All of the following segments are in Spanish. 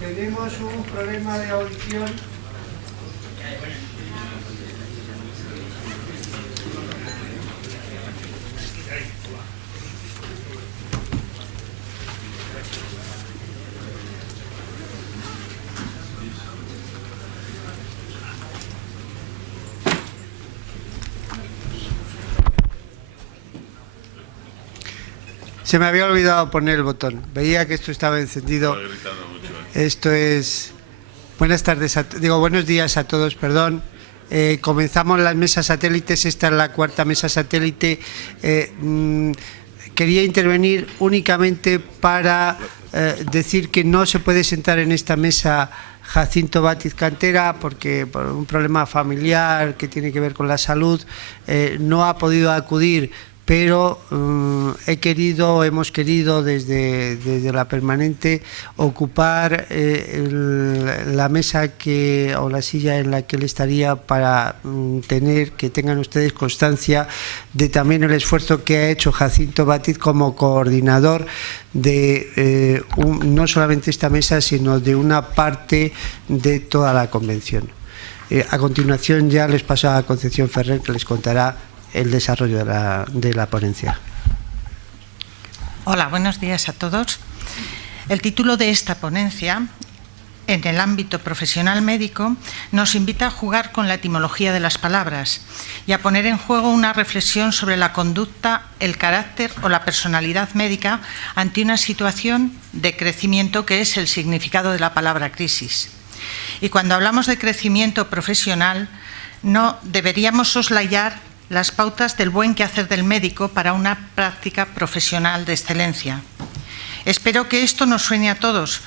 Tenemos un problema de audición. Se me había olvidado poner el botón. Veía que esto estaba encendido. Esto es... Buenos días a todos, perdón. Comenzamos las mesas satélites. Esta es la cuarta mesa satélite. Quería intervenir únicamente para decir que no se puede sentar en esta mesa Jacinto Bátiz Cantera porque por un problema familiar que tiene que ver con la salud no ha podido acudir. Pero hemos querido desde la permanente ocupar la mesa o la silla en la que él estaría para que tengan ustedes constancia de también el esfuerzo que ha hecho Jacinto Bátiz como coordinador de no solamente esta mesa, sino de una parte de toda la convención. A continuación ya les paso a Concepción Ferrer, que les contará el desarrollo de la ponencia. Hola, buenos días a todos. El título de esta ponencia, en el ámbito profesional médico, nos invita a jugar con la etimología de las palabras y a poner en juego una reflexión sobre la conducta, el carácter o la personalidad médica ante una situación de crecimiento que es el significado de la palabra crisis. Y cuando hablamos de crecimiento profesional, no deberíamos soslayar las pautas del buen quehacer del médico para una práctica profesional de excelencia. Espero que esto nos suene a todos,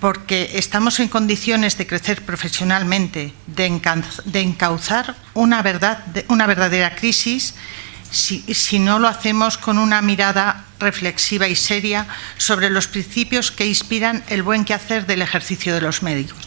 porque estamos en condiciones de crecer profesionalmente, de encauzar una verdadera crisis, si no lo hacemos con una mirada reflexiva y seria sobre los principios que inspiran el buen quehacer del ejercicio de los médicos.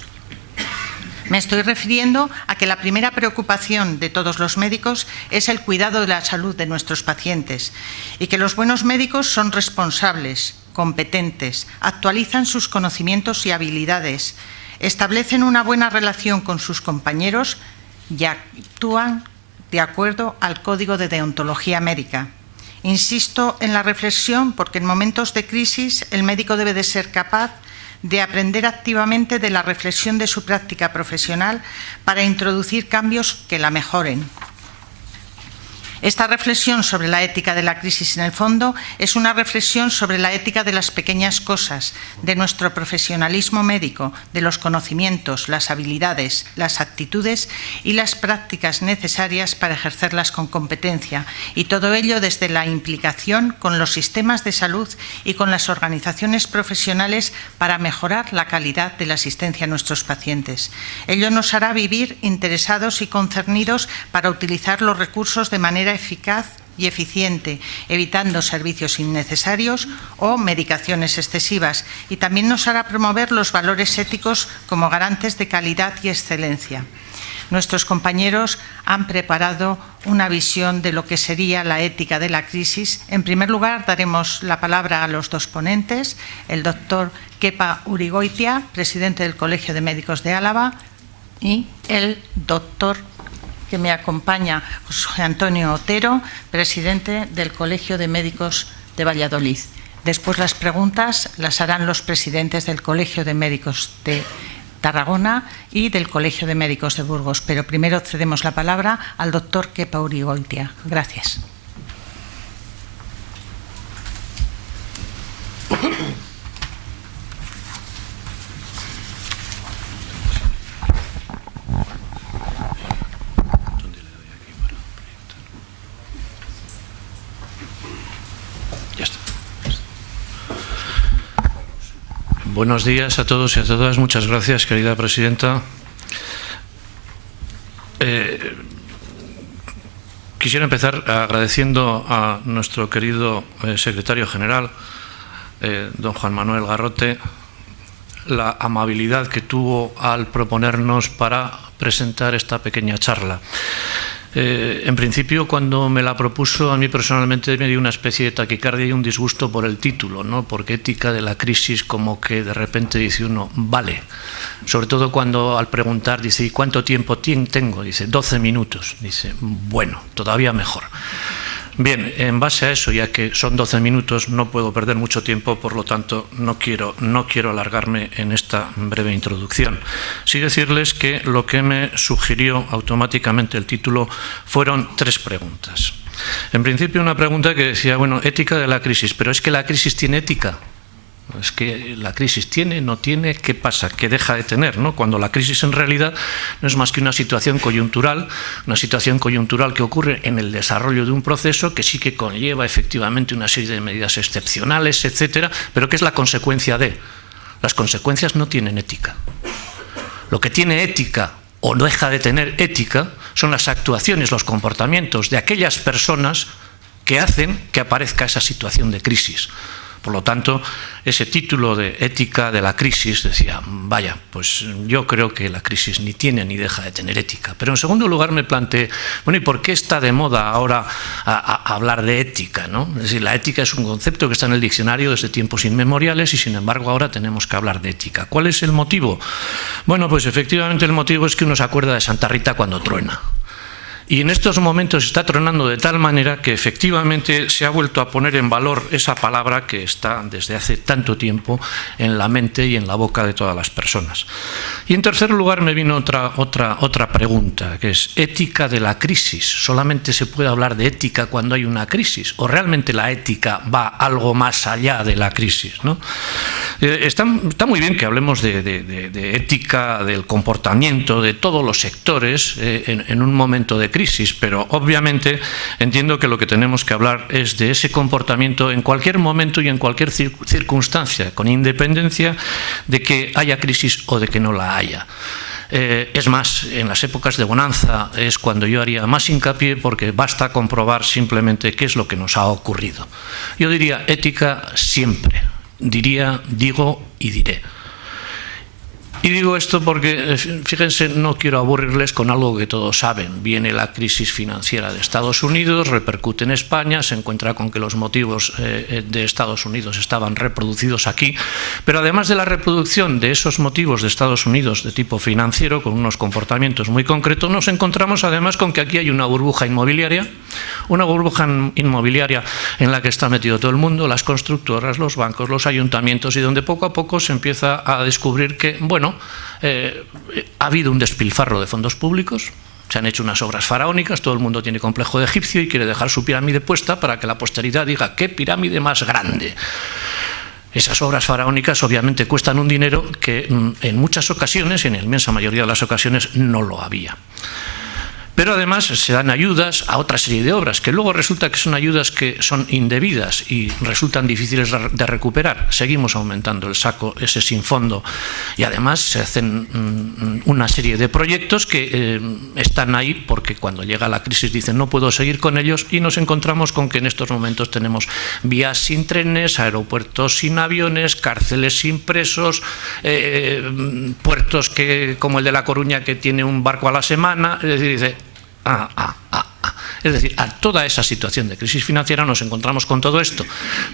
Me estoy refiriendo a que la primera preocupación de todos los médicos es el cuidado de la salud de nuestros pacientes y que los buenos médicos son responsables, competentes, actualizan sus conocimientos y habilidades, establecen una buena relación con sus compañeros y actúan de acuerdo al Código de Deontología Médica. Insisto en la reflexión porque en momentos de crisis el médico debe de ser capaz de aprender activamente de la reflexión de su práctica profesional para introducir cambios que la mejoren. Esta reflexión sobre la ética de la crisis, en el fondo, es una reflexión sobre la ética de las pequeñas cosas, de nuestro profesionalismo médico, de los conocimientos, las habilidades, las actitudes y las prácticas necesarias para ejercerlas con competencia, y todo ello desde la implicación con los sistemas de salud y con las organizaciones profesionales para mejorar la calidad de la asistencia a nuestros pacientes. Ello nos hará vivir interesados y concernidos para utilizar los recursos de manera eficaz, y eficiente, evitando servicios innecesarios o medicaciones excesivas, y también nos hará promover los valores éticos como garantes de calidad y excelencia. Nuestros compañeros han preparado una visión de lo que sería la ética de la crisis. En primer lugar, daremos la palabra a los dos ponentes, el doctor Kepa Urigoitia, presidente del Colegio de Médicos de Álava, y el doctor que me acompaña, José Antonio Otero, presidente del Colegio de Médicos de Valladolid. Después las preguntas las harán los presidentes del Colegio de Médicos de Tarragona y del Colegio de Médicos de Burgos. Pero primero cedemos la palabra al doctor Kepa Urigoitia. Gracias. Buenos días a todos y a todas. Muchas gracias, querida presidenta. Quisiera empezar agradeciendo a nuestro querido secretario general, don Juan Manuel Garrote, la amabilidad que tuvo al proponernos para presentar esta pequeña charla. En principio, cuando me la propuso, a mí personalmente me dio una especie de taquicardia y un disgusto por el título, ¿no? Porque ética de la crisis, como que de repente dice uno, vale. Sobre todo cuando al preguntar dice, ¿y cuánto tiempo tengo? Dice, 12 minutos. Dice, bueno, todavía mejor. Bien, en base a eso, ya que son 12 minutos, no puedo perder mucho tiempo, por lo tanto, no quiero alargarme en esta breve introducción. Sí decirles que lo que me sugirió automáticamente el título fueron 3 preguntas. En principio, una pregunta que decía, bueno, ética de la crisis, pero ¿es que la crisis tiene ética? Es que la crisis tiene, no tiene, ¿qué pasa? ¿Qué deja de tener? ¿No? Cuando la crisis en realidad no es más que una situación coyuntural que ocurre en el desarrollo de un proceso que sí que conlleva efectivamente una serie de medidas excepcionales, etcétera, pero que es la consecuencia de. Las consecuencias no tienen ética. Lo que tiene ética o no deja de tener ética son las actuaciones, los comportamientos de aquellas personas que hacen que aparezca esa situación de crisis. Por lo tanto, ese título de ética de la crisis decía, vaya, pues yo creo que la crisis ni tiene ni deja de tener ética. Pero en segundo lugar me planteé, bueno, ¿y por qué está de moda ahora a hablar de ética, ¿no? Es decir, la ética es un concepto que está en el diccionario desde tiempos inmemoriales y sin embargo ahora tenemos que hablar de ética. ¿Cuál es el motivo? Bueno, pues efectivamente el motivo es que uno se acuerda de Santa Rita cuando truena. Y en estos momentos está tronando de tal manera que efectivamente se ha vuelto a poner en valor esa palabra que está desde hace tanto tiempo en la mente y en la boca de todas las personas. Y en tercer lugar me vino otra pregunta, que es ética de la crisis. ¿Solamente se puede hablar de ética cuando hay una crisis? ¿O realmente la ética va algo más allá de la crisis, ¿no? Está muy bien que hablemos de ética, del comportamiento, de todos los sectores en un momento de crisis, pero obviamente entiendo que lo que tenemos que hablar es de ese comportamiento en cualquier momento y en cualquier circunstancia, con independencia de que haya crisis o de que no la haya. Es más, en las épocas de bonanza es cuando yo haría más hincapié porque basta comprobar simplemente qué es lo que nos ha ocurrido. Yo diría ética siempre. Digo y diré. Y digo esto porque, fíjense, no quiero aburrirles con algo que todos saben. Viene la crisis financiera de Estados Unidos, repercute en España, se encuentra con que los motivos de Estados Unidos estaban reproducidos aquí, pero además de la reproducción de esos motivos de Estados Unidos de tipo financiero, con unos comportamientos muy concretos, nos encontramos además con que aquí hay una burbuja inmobiliaria en la que está metido todo el mundo, las constructoras, los bancos, los ayuntamientos, y donde poco a poco se empieza a descubrir que, bueno, ha habido un despilfarro de fondos públicos, se han hecho unas obras faraónicas, todo el mundo tiene complejo de egipcio y quiere dejar su pirámide puesta para que la posteridad diga qué pirámide más grande. Esas obras faraónicas obviamente cuestan un dinero que en muchas ocasiones, en la inmensa mayoría de las ocasiones, no lo había. Pero además se dan ayudas a otra serie de obras, que luego resulta que son ayudas que son indebidas y resultan difíciles de recuperar. Seguimos aumentando el saco ese sin fondo y además se hacen una serie de proyectos que están ahí porque cuando llega la crisis dicen no puedo seguir con ellos, y nos encontramos con que en estos momentos tenemos vías sin trenes, aeropuertos sin aviones, cárceles sin presos, puertos como el de La Coruña, que tiene un barco a la semana. Es decir, dice, Es decir, a toda esa situación de crisis financiera nos encontramos con todo esto.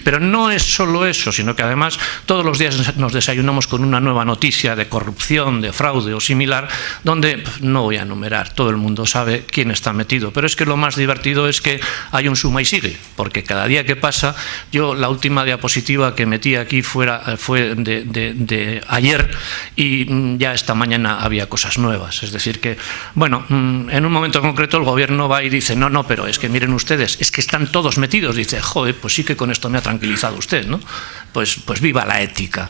Pero no es solo eso, sino que además todos los días nos desayunamos con una nueva noticia de corrupción, de fraude o similar, donde no voy a enumerar, todo el mundo sabe quién está metido. Pero es que lo más divertido es que hay un suma y sigue, porque cada día que pasa, yo la última diapositiva que metí aquí fue de ayer, y ya esta mañana había cosas nuevas. Es decir que, bueno, en un momento concreto el gobierno va y dice, no, pero es que miren ustedes, es que están todos metidos. Dice, joder, pues sí que con esto me ha tranquilizado usted, ¿no? Pues viva la ética.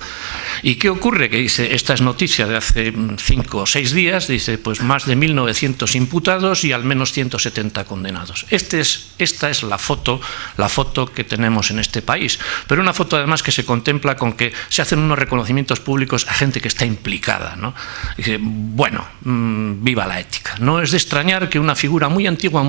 ¿Y qué ocurre? Que dice, esta es noticia de hace 5 o 6 días, dice, pues más de 1.900 imputados y al menos 170 condenados. Esta es la foto que tenemos en este país, pero una foto además que se contempla con que se hacen unos reconocimientos públicos a gente que está implicada, ¿no? Dice, bueno, viva la ética. No es de extrañar que una figura muy antigua,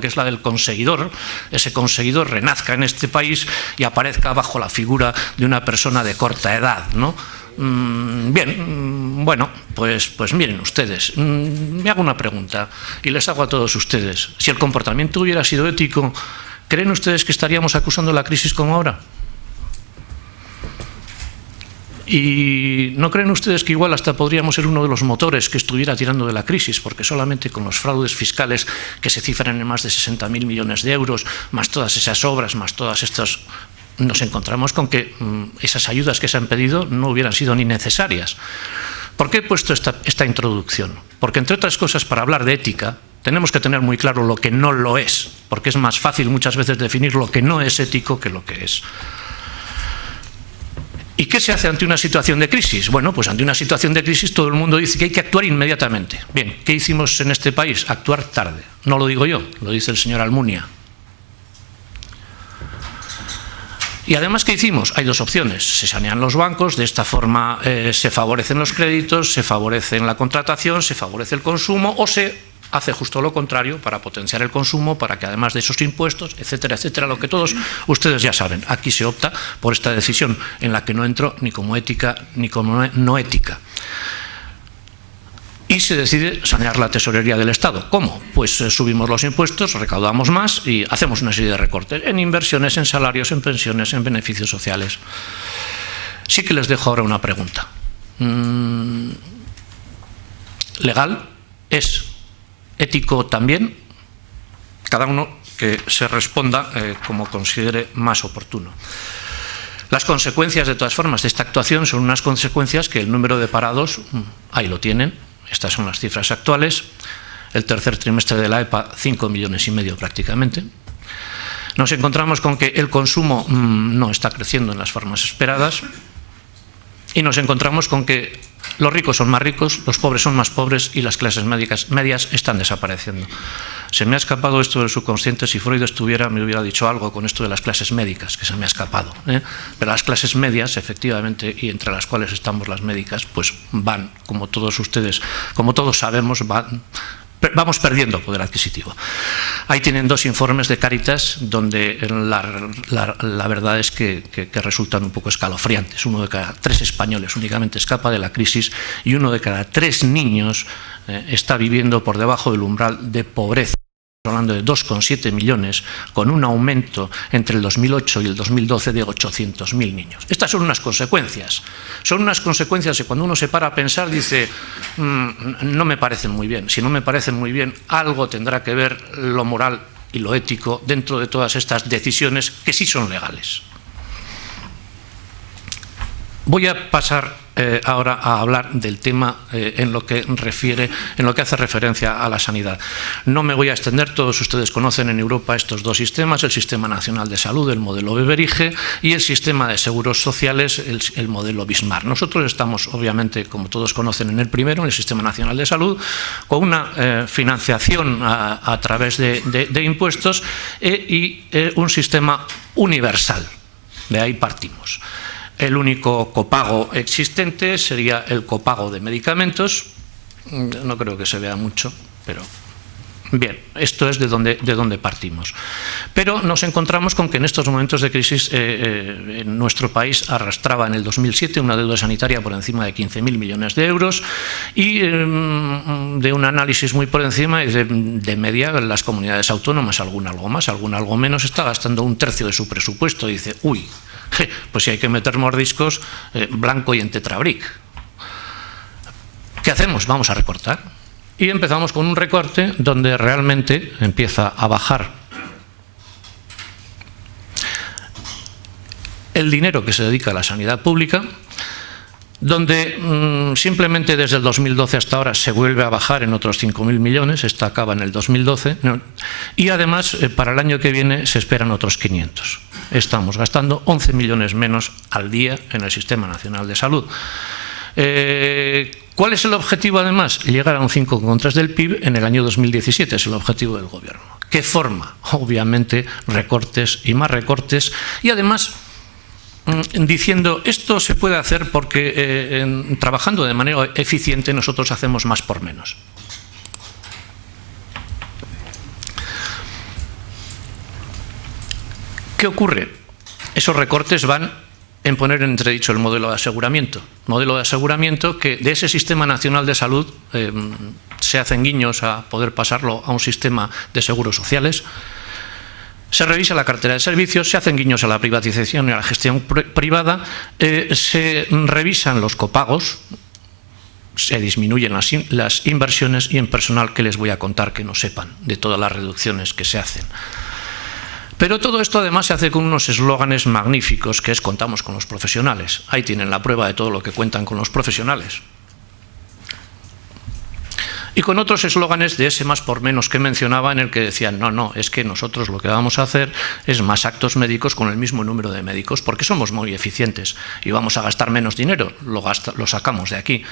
que es la del conseguidor, ese conseguidor renazca en este país y aparezca bajo la figura de una persona de corta edad, ¿no? Bien, bueno, pues miren ustedes, me hago una pregunta y les hago a todos ustedes. Si el comportamiento hubiera sido ético, ¿creen ustedes que estaríamos acusando la crisis como ahora? ¿Y no creen ustedes que igual hasta podríamos ser uno de los motores que estuviera tirando de la crisis? Porque solamente con los fraudes fiscales que se cifran en más de 60.000 millones de euros, más todas esas obras, más todas estas, nos encontramos con que esas ayudas que se han pedido no hubieran sido ni necesarias. ¿Por qué he puesto esta introducción? Porque, entre otras cosas, para hablar de ética tenemos que tener muy claro lo que no lo es, porque es más fácil muchas veces definir lo que no es ético que lo que es. ¿Y qué se hace ante una situación de crisis? Bueno, pues ante una situación de crisis todo el mundo dice que hay que actuar inmediatamente. Bien, ¿qué hicimos en este país? Actuar tarde. No lo digo yo, lo dice el señor Almunia. Y además, ¿qué hicimos? Hay dos opciones. Se sanean los bancos, de esta forma se favorecen los créditos, se favorece la contratación, se favorece el consumo, o se hace justo lo contrario para potenciar el consumo, para que además de esos impuestos, etcétera, etcétera, lo que todos ustedes ya saben. Aquí se opta por esta decisión en la que no entro ni como ética ni como no ética. Y se decide sanear la tesorería del Estado. ¿Cómo? Pues subimos los impuestos, recaudamos más y hacemos una serie de recortes en inversiones, en salarios, en pensiones, en beneficios sociales. Sí que les dejo ahora una pregunta. ¿Legal es? ¿Ético también? Cada uno que se responda como considere más oportuno. Las consecuencias, de todas formas, de esta actuación son unas consecuencias que el número de parados, ahí lo tienen, estas son las cifras actuales. El tercer trimestre de la EPA, 5,5 millones prácticamente. Nos encontramos con que el consumo no está creciendo en las formas esperadas, y nos encontramos con que los ricos son más ricos, los pobres son más pobres y las clases medias están desapareciendo. Se me ha escapado esto del subconsciente. Si Freud estuviera, me hubiera dicho algo con esto de las clases médicas, que se me ha escapado, ¿eh? Pero las clases medias, efectivamente, y entre las cuales estamos las médicas, pues van, como todos ustedes, como todos sabemos, vamos perdiendo poder adquisitivo. Ahí tienen 2 informes de Cáritas donde la verdad es que resultan un poco escalofriantes. 1 de cada 3 españoles únicamente escapa de la crisis y 1 de cada 3 niños está viviendo por debajo del umbral de pobreza. Estamos hablando de 2,7 millones, con un aumento entre el 2008 y el 2012 de 800.000 niños. Estas son unas consecuencias. Son unas consecuencias que cuando uno se para a pensar dice, no me parecen muy bien. Si no me parecen muy bien, algo tendrá que ver lo moral y lo ético dentro de todas estas decisiones que sí son legales. Voy a pasar ahora a hablar del tema en lo que hace referencia a la sanidad. No me voy a extender, todos ustedes conocen en Europa estos dos sistemas, el Sistema Nacional de Salud, el modelo Beberige, y el sistema de seguros sociales, el modelo Bismarck. Nosotros estamos, obviamente, como todos conocen, en el primero, en el Sistema Nacional de Salud, con una financiación a través de impuestos y un sistema universal. De ahí partimos. El único copago existente sería el copago de medicamentos. No creo que se vea mucho, pero bien, esto es de donde partimos. Pero nos encontramos con que en estos momentos de crisis en nuestro país arrastraba en el 2007 una deuda sanitaria por encima de 15.000 millones de euros y de un análisis muy por encima de media las comunidades autónomas, alguna algo más, alguna algo menos, está gastando un tercio de su presupuesto y dice, uy, pues si hay que meter mordiscos, blanco y en tetrabric. ¿Qué hacemos? Vamos a recortar. Y empezamos con un recorte donde realmente empieza a bajar el dinero que se dedica a la sanidad pública, donde simplemente desde el 2012 hasta ahora se vuelve a bajar en otros 5.000 millones, esta acaba en el 2012, y además para el año que viene se esperan otros 500. Estamos gastando 11 millones menos al día en el Sistema Nacional de Salud. ¿Cuál es el objetivo además? Llegar a un 5,3 del PIB en el año 2017, es el objetivo del Gobierno. ¿Qué forma? Obviamente recortes y más recortes, y además diciendo esto se puede hacer porque trabajando de manera eficiente nosotros hacemos más por menos. ¿Qué ocurre? Esos recortes van en poner en entredicho el modelo de aseguramiento. Modelo de aseguramiento que de ese Sistema Nacional de Salud se hacen guiños a poder pasarlo a un sistema de seguros sociales. Se revisa la cartera de servicios, se hacen guiños a la privatización y a la gestión privada, se revisan los copagos, se disminuyen las inversiones y en personal que les voy a contar que no sepan de todas las reducciones que se hacen. Pero todo esto además se hace con unos eslóganes magníficos que es contamos con los profesionales. Ahí tienen la prueba de todo lo que cuentan con los profesionales. Y con otros eslóganes de ese más por menos que mencionaba, en el que decían no, es que nosotros lo que vamos a hacer es más actos médicos con el mismo número de médicos porque somos muy eficientes y vamos a gastar menos dinero, lo sacamos de aquí.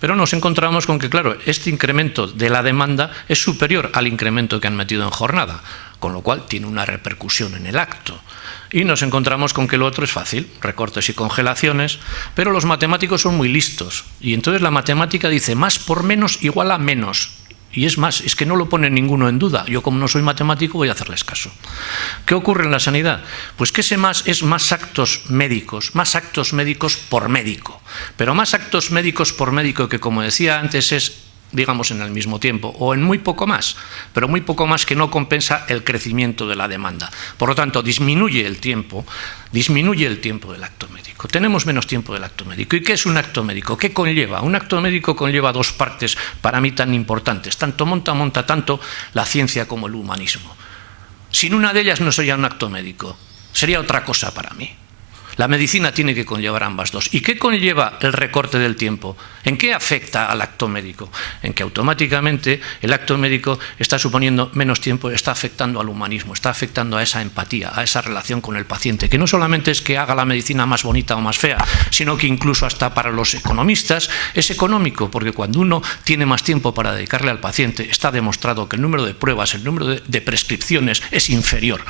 Pero nos encontramos con que, claro, este incremento de la demanda es superior al incremento que han metido en jornada, con lo cual tiene una repercusión en el acto. Y nos encontramos con que lo otro es fácil, recortes y congelaciones, pero los matemáticos son muy listos. Y entonces la matemática dice más por menos igual a menos. Y es más, es que no lo pone ninguno en duda. Yo, como no soy matemático, voy a hacerles caso. ¿Qué ocurre en la sanidad? Pues que ese más es más actos médicos por médico. Pero más actos médicos por médico que, como decía antes, es, digamos, en el mismo tiempo o en muy poco más, pero muy poco más que no compensa el crecimiento de la demanda. Por lo tanto, disminuye el tiempo del acto médico. Tenemos menos tiempo del acto médico. ¿Y qué es un acto médico? ¿Qué conlleva? Un acto médico conlleva dos partes para mí tan importantes. Tanto monta tanto la ciencia como el humanismo. Sin una de ellas no sería un acto médico, sería otra cosa para mí. La medicina tiene que conllevar ambas dos. ¿Y qué conlleva el recorte del tiempo? ¿En qué afecta al acto médico? En que automáticamente el acto médico está suponiendo menos tiempo, está afectando al humanismo, está afectando a esa empatía, a esa relación con el paciente, que no solamente es que haga la medicina más bonita o más fea, sino que incluso hasta para los economistas es económico, porque cuando uno tiene más tiempo para dedicarle al paciente, está demostrado que el número de pruebas, el número de prescripciones es inferior.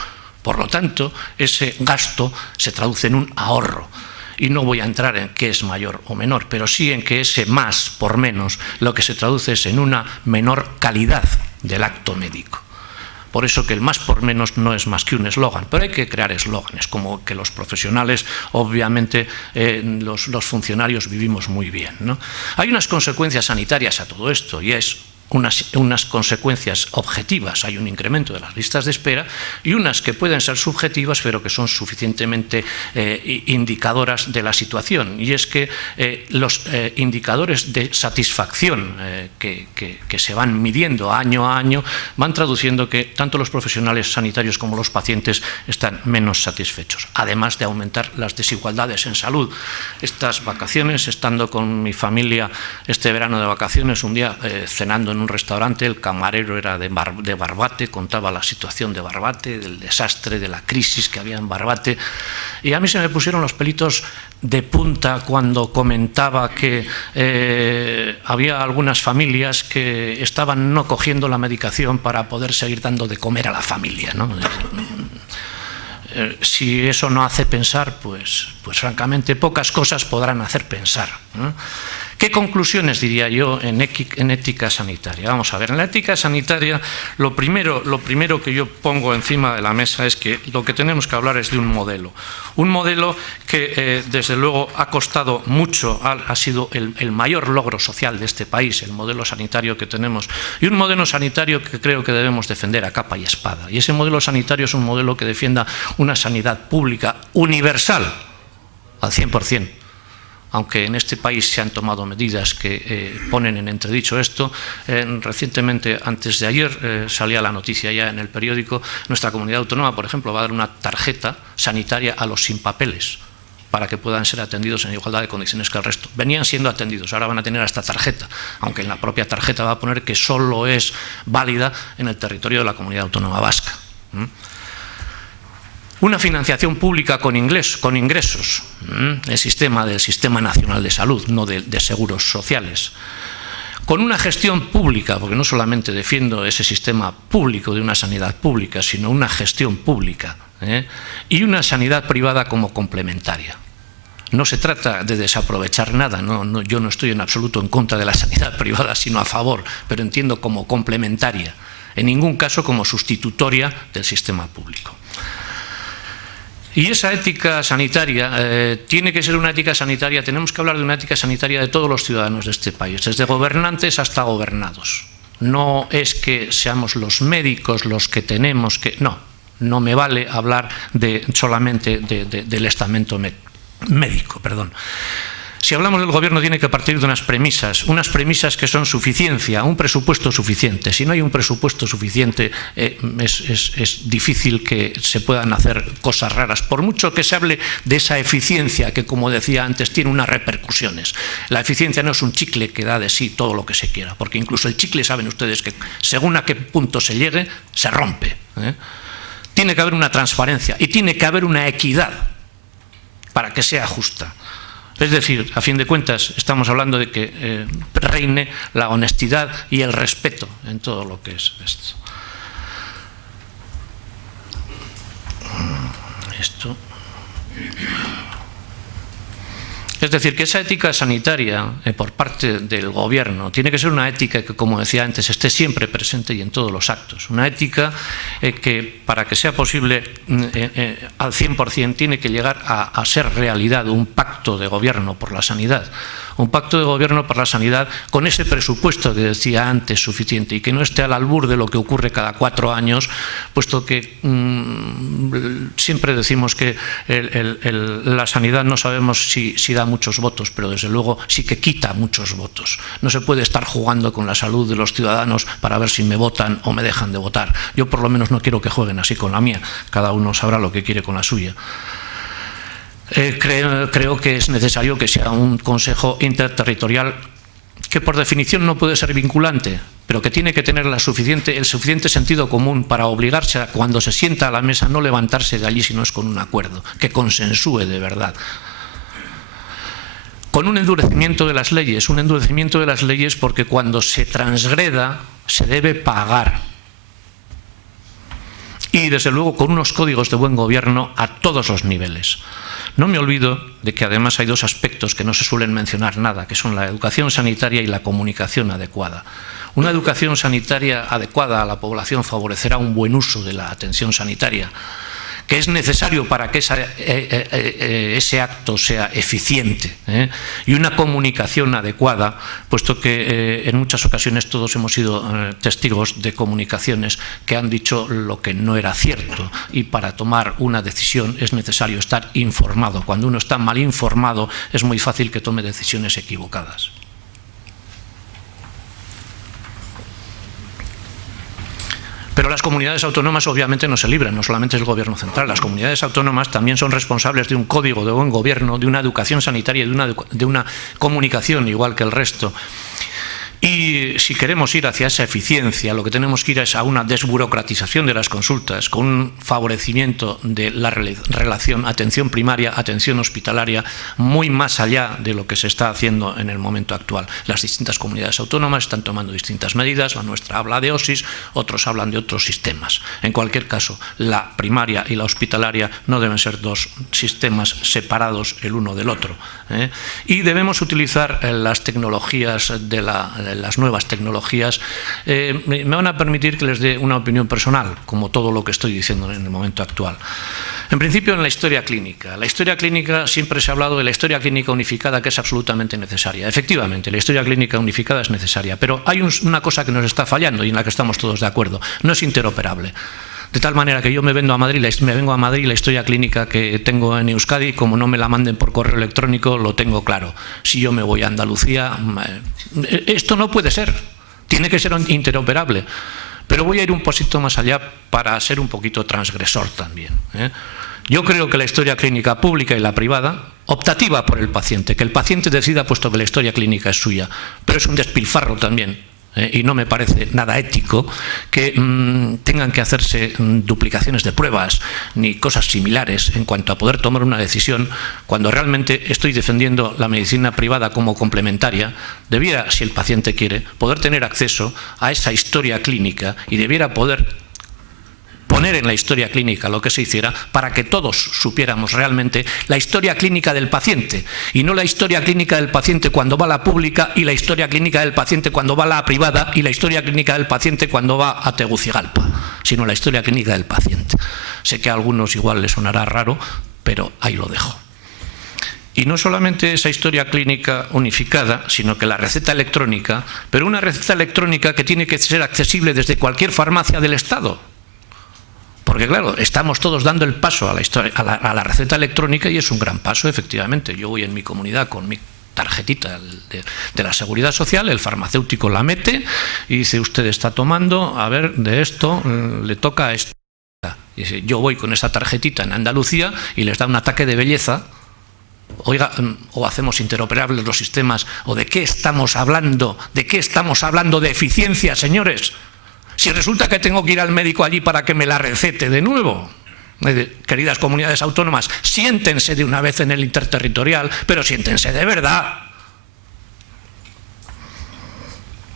Por lo tanto, ese gasto se traduce en un ahorro. Y no voy a entrar en qué es mayor o menor, pero sí en que ese más por menos lo que se traduce es en una menor calidad del acto médico. Por eso que el más por menos no es más que un eslogan, pero hay que crear eslóganes, como que los profesionales, obviamente los funcionarios vivimos muy bien, ¿no? Hay unas consecuencias sanitarias a todo esto, y es unas consecuencias objetivas, hay un incremento de las listas de espera, y unas que pueden ser subjetivas pero que son suficientemente indicadoras de la situación, y es que los indicadores de satisfacción que se van midiendo año a año van traduciendo que tanto los profesionales sanitarios como los pacientes están menos satisfechos, además de aumentar las desigualdades en salud. Estas vacaciones, estando con mi familia este verano de vacaciones, un día cenando en un restaurante, el camarero era de Barbate, contaba la situación de Barbate, del desastre, de la crisis que había en Barbate, y a mí se me pusieron los pelitos de punta cuando comentaba que había algunas familias que estaban no cogiendo la medicación para poder seguir dando de comer a la familia, ¿no? Si eso no hace pensar, pues francamente pocas cosas podrán hacer pensar, ¿no? ¿Qué conclusiones diría yo en ética sanitaria? Vamos a ver, en la ética sanitaria lo primero que yo pongo encima de la mesa es que lo que tenemos que hablar es de un modelo que desde luego ha costado mucho, ha sido el mayor logro social de este país, el modelo sanitario que tenemos, y un modelo sanitario que creo que debemos defender a capa y espada, y ese modelo sanitario es un modelo que defienda una sanidad pública universal al 100%. Aunque en este país se han tomado medidas que ponen en entredicho esto. Recientemente, antes de ayer, salía la noticia ya en el periódico, nuestra comunidad autónoma, por ejemplo, va a dar una tarjeta sanitaria a los sin papeles para que puedan ser atendidos en igualdad de condiciones que el resto. Venían siendo atendidos, ahora van a tener esta tarjeta, aunque en la propia tarjeta va a poner que solo es válida en el territorio de la comunidad autónoma vasca. Una financiación pública con ingresos, el sistema nacional de salud, no de seguros sociales. Con una gestión pública, porque no solamente defiendo ese sistema público de una sanidad pública, sino una gestión pública, y una sanidad privada como complementaria. No se trata de desaprovechar nada, yo no estoy en absoluto en contra de la sanidad privada, sino a favor, pero entiendo como complementaria, en ningún caso como sustitutoria del sistema público. Y esa ética sanitaria tiene que ser una ética sanitaria, tenemos que hablar de una ética sanitaria de todos los ciudadanos de este país, desde gobernantes hasta gobernados. No es que seamos los médicos los que tenemos que... No me vale hablar solamente del estamento médico, perdón. Si hablamos del gobierno tiene que partir de unas premisas que son suficiencia, un presupuesto suficiente. Si no hay un presupuesto suficiente es difícil que se puedan hacer cosas raras, por mucho que se hable de esa eficiencia que, como decía antes, tiene unas repercusiones. La eficiencia no es un chicle que da de sí todo lo que se quiera, porque incluso el chicle, saben ustedes que según a qué punto se llegue, se rompe. Tiene que haber una transparencia y tiene que haber una equidad para que sea justa. Es decir, a fin de cuentas, estamos hablando de que reine la honestidad y el respeto en todo lo que es esto. Es decir, que esa ética sanitaria por parte del gobierno tiene que ser una ética que, como decía antes, esté siempre presente y en todos los actos. Una ética que, para que sea posible al 100%, tiene que llegar a ser realidad un pacto de gobierno por la sanidad. Un pacto de gobierno por la sanidad con ese presupuesto que decía antes suficiente y que no esté al albur de lo que ocurre cada 4 años, puesto que siempre decimos que la sanidad no sabemos si da muchos votos, pero desde luego sí que quita muchos votos. No se puede estar jugando con la salud de los ciudadanos para ver si me votan o me dejan de votar. Yo por lo menos no quiero que jueguen así con la mía, cada uno sabrá lo que quiere con la suya. Creo que es necesario que sea un consejo interterritorial que por definición no puede ser vinculante, pero que tiene que tener el suficiente sentido común para obligarse a, cuando se sienta a la mesa, no levantarse de allí si no es con un acuerdo, que consensúe de verdad. Con un endurecimiento de las leyes porque cuando se transgreda se debe pagar. Y desde luego con unos códigos de buen gobierno a todos los niveles. No me olvido de que además hay 2 aspectos que no se suelen mencionar nada, que son la educación sanitaria y la comunicación adecuada. Una educación sanitaria adecuada a la población favorecerá un buen uso de la atención sanitaria, que es necesario para que ese acto sea eficiente, y una comunicación adecuada, puesto que en muchas ocasiones todos hemos sido testigos de comunicaciones que han dicho lo que no era cierto, y para tomar una decisión es necesario estar informado. Cuando uno está mal informado es muy fácil que tome decisiones equivocadas. Pero las comunidades autónomas obviamente no se libran, no solamente es el gobierno central. Las comunidades autónomas también son responsables de un código de buen gobierno, de una educación sanitaria, de una comunicación igual que el resto. Y si queremos ir hacia esa eficiencia, lo que tenemos que ir es a una desburocratización de las consultas, con un favorecimiento de la relación atención primaria, atención hospitalaria, muy más allá de lo que se está haciendo en el momento actual. Las distintas comunidades autónomas están tomando distintas medidas, la nuestra habla de OSIS, otros hablan de otros sistemas. En cualquier caso, la primaria y la hospitalaria no deben ser dos sistemas separados el uno del otro, Y debemos utilizar las tecnologías las nuevas tecnologías. Me van a permitir que les dé una opinión personal, como todo lo que estoy diciendo en el momento actual. En principio, en la historia clínica. La historia clínica, siempre se ha hablado de la historia clínica unificada, que es absolutamente necesaria. Efectivamente, la historia clínica unificada es necesaria, pero hay una cosa que nos está fallando y en la que estamos todos de acuerdo: no es interoperable. De tal manera que yo me vengo a Madrid, la historia clínica que tengo en Euskadi, como no me la manden por correo electrónico, lo tengo claro. Si yo me voy a Andalucía, esto no puede ser, tiene que ser interoperable. Pero voy a ir un poquito más allá para ser un poquito transgresor también, Yo creo que la historia clínica pública y la privada, optativa por el paciente, que el paciente decida puesto que la historia clínica es suya, pero es un despilfarro también. Y no me parece nada ético que tengan que hacerse duplicaciones de pruebas ni cosas similares en cuanto a poder tomar una decisión, cuando realmente estoy defendiendo la medicina privada como complementaria. Debiera, si el paciente quiere, poder tener acceso a esa historia clínica y debiera poder poner en la historia clínica lo que se hiciera para que todos supiéramos realmente la historia clínica del paciente, y no la historia clínica del paciente cuando va a la pública y la historia clínica del paciente cuando va a la privada y la historia clínica del paciente cuando va a Tegucigalpa, sino la historia clínica del paciente. Sé que a algunos igual les sonará raro, pero ahí lo dejo. Y no solamente esa historia clínica unificada, sino que la receta electrónica, pero una receta electrónica que tiene que ser accesible desde cualquier farmacia del Estado. Porque claro, estamos todos dando el paso a la receta electrónica, y es un gran paso, efectivamente. Yo voy en mi comunidad con mi tarjetita de la Seguridad Social, el farmacéutico la mete y dice: usted está tomando, a ver, de esto le toca a esto. Y dice: yo voy con esa tarjetita en Andalucía, y les da un ataque de belleza. Oiga, o hacemos interoperables los sistemas, o ¿de qué estamos hablando? ¿De qué estamos hablando de eficiencia, señores? Si resulta que tengo que ir al médico allí para que me la recete de nuevo. Queridas comunidades autónomas, siéntense de una vez en el interterritorial, pero siéntense de verdad.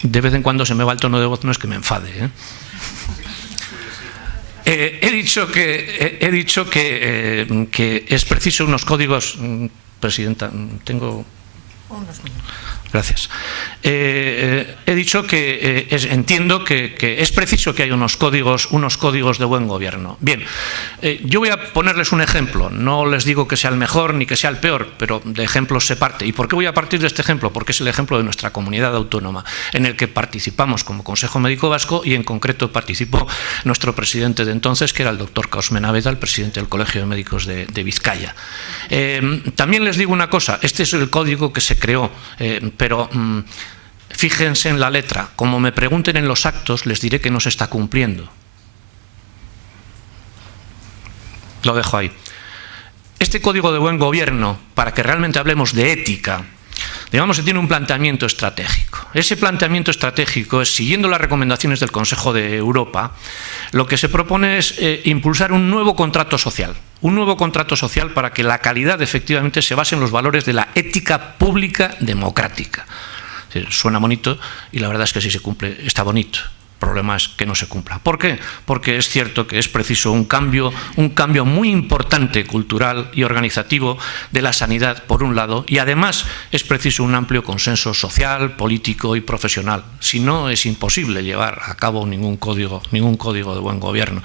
De vez en cuando se me va el tono de voz, no es que me enfade, He dicho que es preciso unos códigos. Presidenta, tengo unos minutos. Gracias. He dicho que entiendo que es preciso que haya unos códigos de buen gobierno. Bien, yo voy a ponerles un ejemplo. No les digo que sea el mejor ni que sea el peor, pero de ejemplos se parte. ¿Y por qué voy a partir de este ejemplo? Porque es el ejemplo de nuestra comunidad autónoma, en el que participamos como Consejo Médico Vasco, y en concreto participó nuestro presidente de entonces, que era el doctor Cosme Naveda, el presidente del Colegio de Médicos de Vizcaya. También les digo una cosa: este es el código que se creó, pero fíjense en la letra. Como me pregunten en los actos, les diré que no se está cumpliendo. Lo dejo ahí. Este código de buen gobierno, para que realmente hablemos de ética, digamos que tiene un planteamiento estratégico. Ese planteamiento estratégico es, siguiendo las recomendaciones del Consejo de Europa, lo que se propone es impulsar un nuevo contrato social. Un nuevo contrato social para que la calidad efectivamente se base en los valores de la ética pública democrática. Suena bonito, y la verdad es que si se cumple está bonito. problema es que no se cumpla. ¿Por qué? Porque es cierto que es preciso un cambio muy importante cultural y organizativo de la sanidad, por un lado, y además es preciso un amplio consenso social, político y profesional. Si no, es imposible llevar a cabo ningún código de buen gobierno.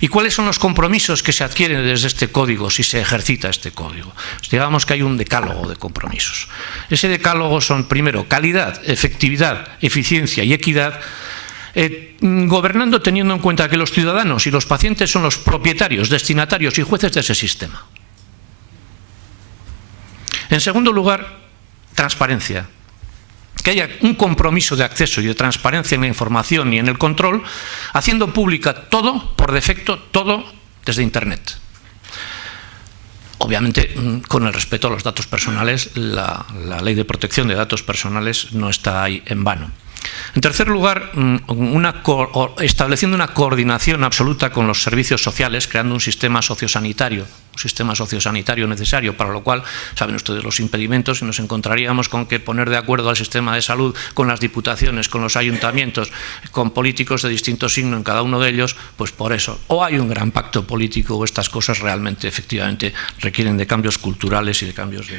¿Y cuáles son los compromisos que se adquieren desde este código si se ejercita este código? Digamos que hay un decálogo de compromisos. Ese decálogo son, primero, calidad, efectividad, eficiencia y equidad, gobernando teniendo en cuenta que los ciudadanos y los pacientes son los propietarios, destinatarios y jueces de ese sistema. En segundo lugar, transparencia. Que haya un compromiso de acceso y de transparencia en la información y en el control, haciendo pública todo, por defecto, todo desde Internet. Obviamente, con el respeto a los datos personales, la ley de protección de datos personales no está ahí en vano. En tercer lugar, estableciendo una coordinación absoluta con los servicios sociales, creando un sistema sociosanitario necesario, para lo cual, saben ustedes los impedimentos, y nos encontraríamos con que poner de acuerdo al sistema de salud con las diputaciones, con los ayuntamientos, con políticos de distinto signo en cada uno de ellos, pues por eso, o hay un gran pacto político o estas cosas realmente, efectivamente, requieren de cambios culturales y de cambios de...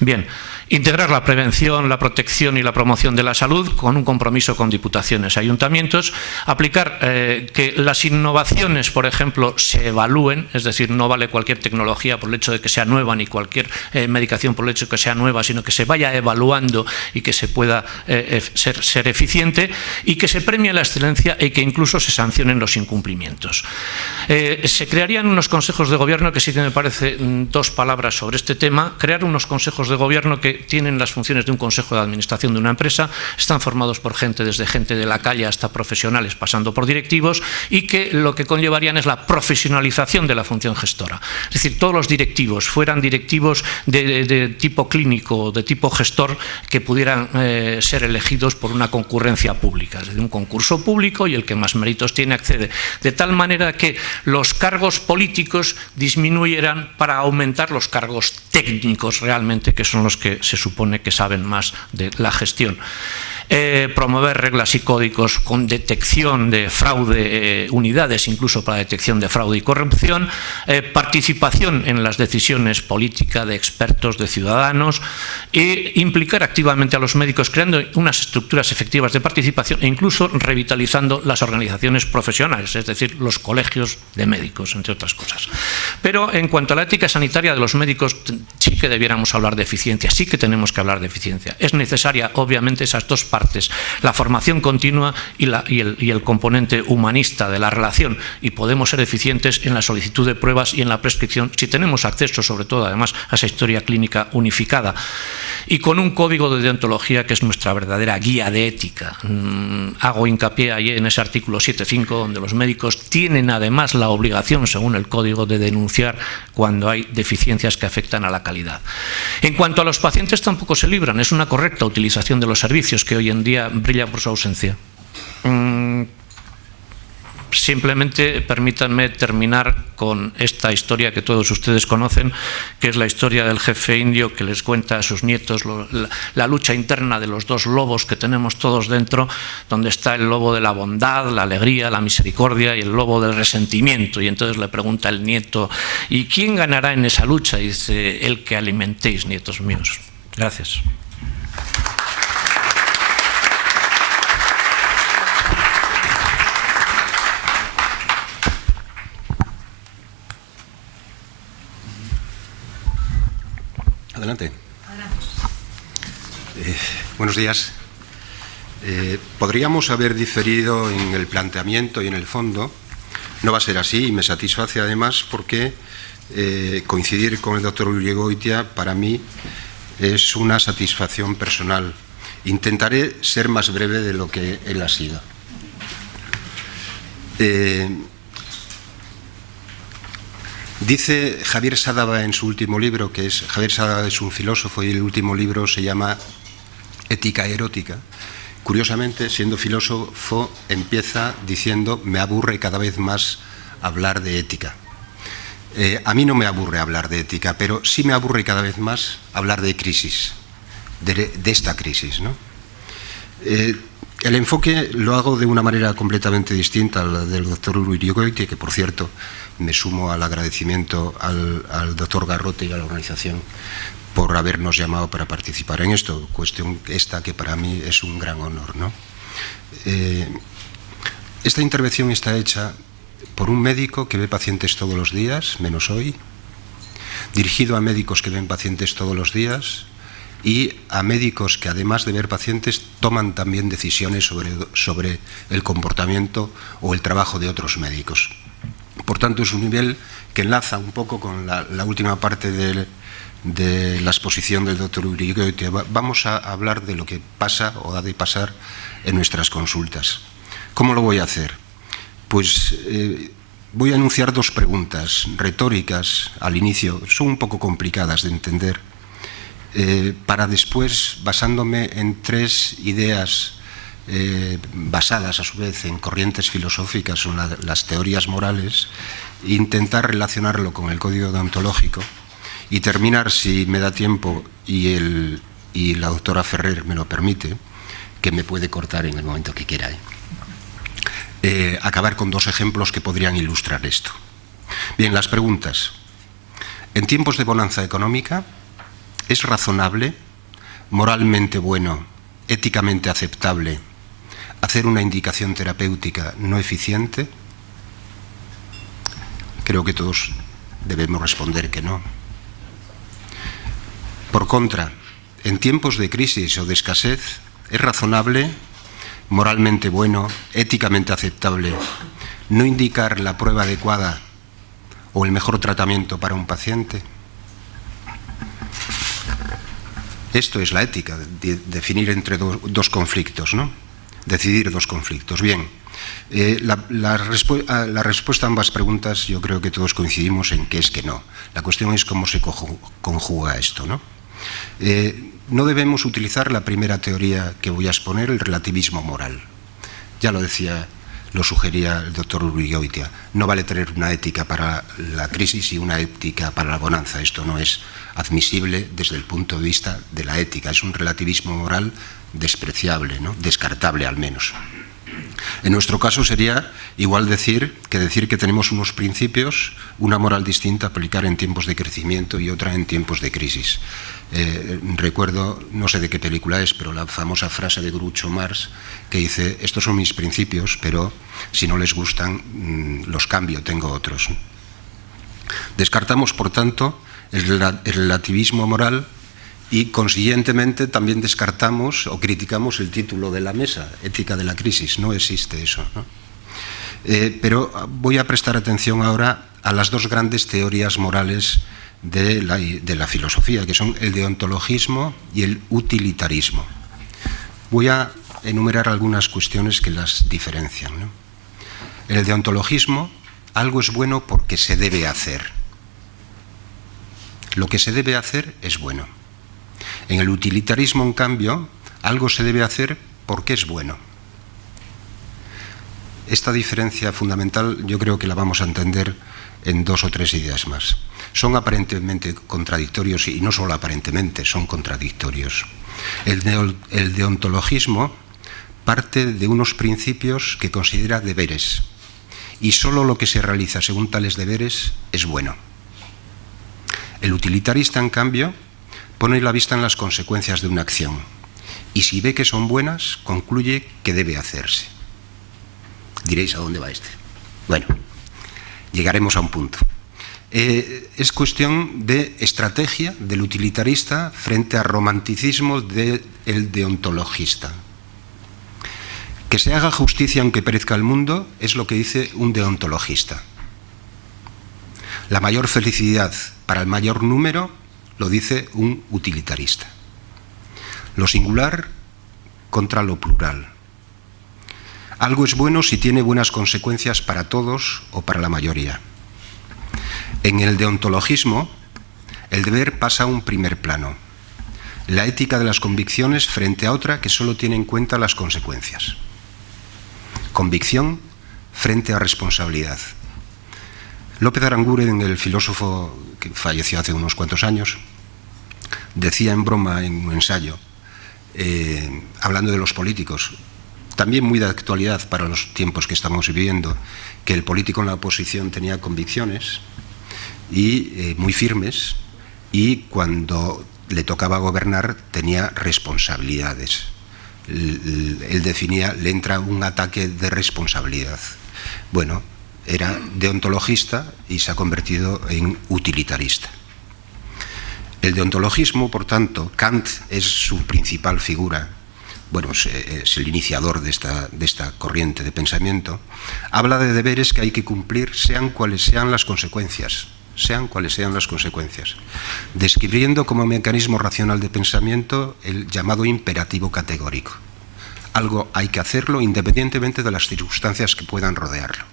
Bien, integrar la prevención, la protección y la promoción de la salud con un compromiso con diputaciones y ayuntamientos, aplicar que las innovaciones, por ejemplo, se evalúen, es decir, no vale cualquier tecnología por el hecho de que sea nueva, ni cualquier medicación por el hecho de que sea nueva, sino que se vaya evaluando y que se pueda ser eficiente, y que se premie la excelencia y que incluso se sancionen los incumplimientos. Se crearían unos consejos de gobierno, que sí que me parece dos palabras sobre este tema, crear unos consejos de gobierno que tienen las funciones de un consejo de administración de una empresa, están formados por desde gente de la calle hasta profesionales, pasando por directivos, y que lo que conllevarían es la profesionalización de la función gestora. Es decir, todos los directivos fueran directivos de tipo clínico, de tipo gestor, que pudieran ser elegidos por una concurrencia pública, es decir, un concurso público, y el que más méritos tiene accede, de tal manera que los cargos políticos disminuyeran para aumentar los cargos técnicos realmente, que son los que se supone que saben más de la gestión. Promover reglas y códigos con detección de fraude, unidades incluso para detección de fraude y corrupción, participación en las decisiones políticas de expertos, de ciudadanos, e implicar activamente a los médicos creando unas estructuras efectivas de participación e incluso revitalizando las organizaciones profesionales, es decir, los colegios de médicos, entre otras cosas. Pero en cuanto a la ética sanitaria de los médicos, sí que debiéramos hablar de eficiencia, sí que tenemos que hablar de eficiencia. Es necesaria, obviamente, esas dos partes, la formación continua y el componente humanista de la relación, y podemos ser eficientes en la solicitud de pruebas y en la prescripción si tenemos acceso, sobre todo, además, a esa historia clínica unificada, y con un código de deontología que es nuestra verdadera guía de ética. Hago hincapié ahí en ese artículo 7.5, donde los médicos tienen además la obligación, según el código, de denunciar cuando hay deficiencias que afectan a la calidad. En cuanto a los pacientes, tampoco se libran, es una correcta utilización de los servicios, que hoy en día brilla por su ausencia. Simplemente permítanme terminar con esta historia que todos ustedes conocen, que es la historia del jefe indio que les cuenta a sus nietos la lucha interna de los dos lobos que tenemos todos dentro, donde está el lobo de la bondad, la alegría, la misericordia, y el lobo del resentimiento. Y entonces le pregunta el nieto: ¿y quién ganará en esa lucha? Y dice: el que alimentéis, nietos míos. Gracias. Adelante. Buenos días. Podríamos haber diferido en el planteamiento y en el fondo. No va a ser así, y me satisface además porque coincidir con el doctor Ullegoitia para mí es una satisfacción personal. Intentaré ser más breve de lo que él ha sido. Dice Javier Sadava en su último libro, Javier Sadava es un filósofo, y el último libro se llama Ética erótica. Curiosamente, siendo filósofo, empieza diciendo: me aburre cada vez más hablar de ética. A mí no me aburre hablar de ética, pero sí me aburre cada vez más hablar de crisis, de esta crisis, ¿no? El enfoque lo hago de una manera completamente distinta a la del doctor Urigoitia, que por cierto me sumo al agradecimiento al doctor Garrote y a la organización por habernos llamado para participar en esto, cuestión esta que para mí es un gran honor, ¿no? Esta intervención está hecha por un médico que ve pacientes todos los días, menos hoy, dirigido a médicos que ven pacientes todos los días y a médicos que, además de ver pacientes, toman también decisiones sobre el comportamiento o el trabajo de otros médicos. Por tanto, es un nivel que enlaza un poco con la última parte de la exposición del doctor Urigoitia. Vamos a hablar de lo que pasa o ha de pasar en nuestras consultas. ¿Cómo lo voy a hacer? Pues voy a enunciar dos preguntas retóricas al inicio, son un poco complicadas de entender, para después, basándome en tres ideas basadas a su vez en corrientes filosóficas o en las teorías morales, intentar relacionarlo con el código deontológico y terminar, si me da tiempo y la doctora Ferrer me lo permite, que me puede cortar en el momento que quiera, acabar con dos ejemplos que podrían ilustrar esto. Bien, las preguntas. En tiempos de bonanza económica, ¿es razonable, moralmente bueno, éticamente aceptable, hacer una indicación terapéutica no eficiente? Creo que todos debemos responder que no. Por contra, en tiempos de crisis o de escasez, ¿es razonable, moralmente bueno, éticamente aceptable, no indicar la prueba adecuada o el mejor tratamiento para un paciente? Esto es la ética, definir entre dos conflictos, ¿no? Decidir dos conflictos. Bien, la respuesta a ambas preguntas yo creo que todos coincidimos en que es que no. La cuestión es cómo se conjuga esto, ¿no? No debemos utilizar la primera teoría que voy a exponer, el relativismo moral. Ya lo decía, lo sugería el doctor Urigoitia. No vale tener una ética para la crisis y una ética para la bonanza. Esto no es admisible desde el punto de vista de la ética. Es un relativismo moral despreciable, ¿no? Descartable al menos. En nuestro caso sería igual decir que tenemos unos principios, una moral distinta a aplicar en tiempos de crecimiento y otra en tiempos de crisis. Recuerdo, no sé de qué película es, pero la famosa frase de Groucho Marx que dice: estos son mis principios, pero si no les gustan los cambio, tengo otros. Descartamos, por tanto, el relativismo moral y, consiguientemente, también descartamos o criticamos el título de la mesa, Ética de la crisis. No existe eso, ¿no? Pero voy a prestar atención ahora a las dos grandes teorías morales de la filosofía, que son el deontologismo y el utilitarismo. Voy a enumerar algunas cuestiones que las diferencian, ¿no? En el deontologismo, algo es bueno porque se debe hacer. Lo que se debe hacer es bueno. En el utilitarismo, en cambio, algo se debe hacer porque es bueno. Esta diferencia fundamental yo creo que la vamos a entender en dos o tres ideas más. Son aparentemente contradictorios y no solo aparentemente, son contradictorios. El deontologismo parte de unos principios que considera deberes y solo lo que se realiza según tales deberes es bueno. El utilitarista, en cambio, pone la vista en las consecuencias de una acción y si ve que son buenas, concluye que debe hacerse. Diréis, ¿a dónde va este? Bueno, llegaremos a un punto. Es cuestión de estrategia del utilitarista frente al romanticismo del deontologista. Que se haga justicia aunque perezca el mundo es lo que dice un deontologista. La mayor felicidad para el mayor número lo dice un utilitarista. Lo singular contra lo plural. Algo es bueno si tiene buenas consecuencias para todos o para la mayoría. En el deontologismo, el deber pasa a un primer plano. La ética de las convicciones frente a otra que solo tiene en cuenta las consecuencias. Convicción frente a responsabilidad. López Aranguren, el filósofo que falleció hace unos cuantos años, decía en broma en un ensayo: hablando de los políticos, también muy de actualidad para los tiempos que estamos viviendo, que el político en la oposición tenía convicciones y muy firmes, y cuando le tocaba gobernar tenía responsabilidades. Él definía, le entra un ataque de responsabilidad. Bueno, era deontologista y se ha convertido en utilitarista. El deontologismo, por tanto, Kant es su principal figura, bueno, es el iniciador de esta corriente de pensamiento, habla de deberes que hay que cumplir sean cuales sean las consecuencias, describiendo como mecanismo racional de pensamiento el llamado imperativo categórico. Algo hay que hacerlo independientemente de las circunstancias que puedan rodearlo.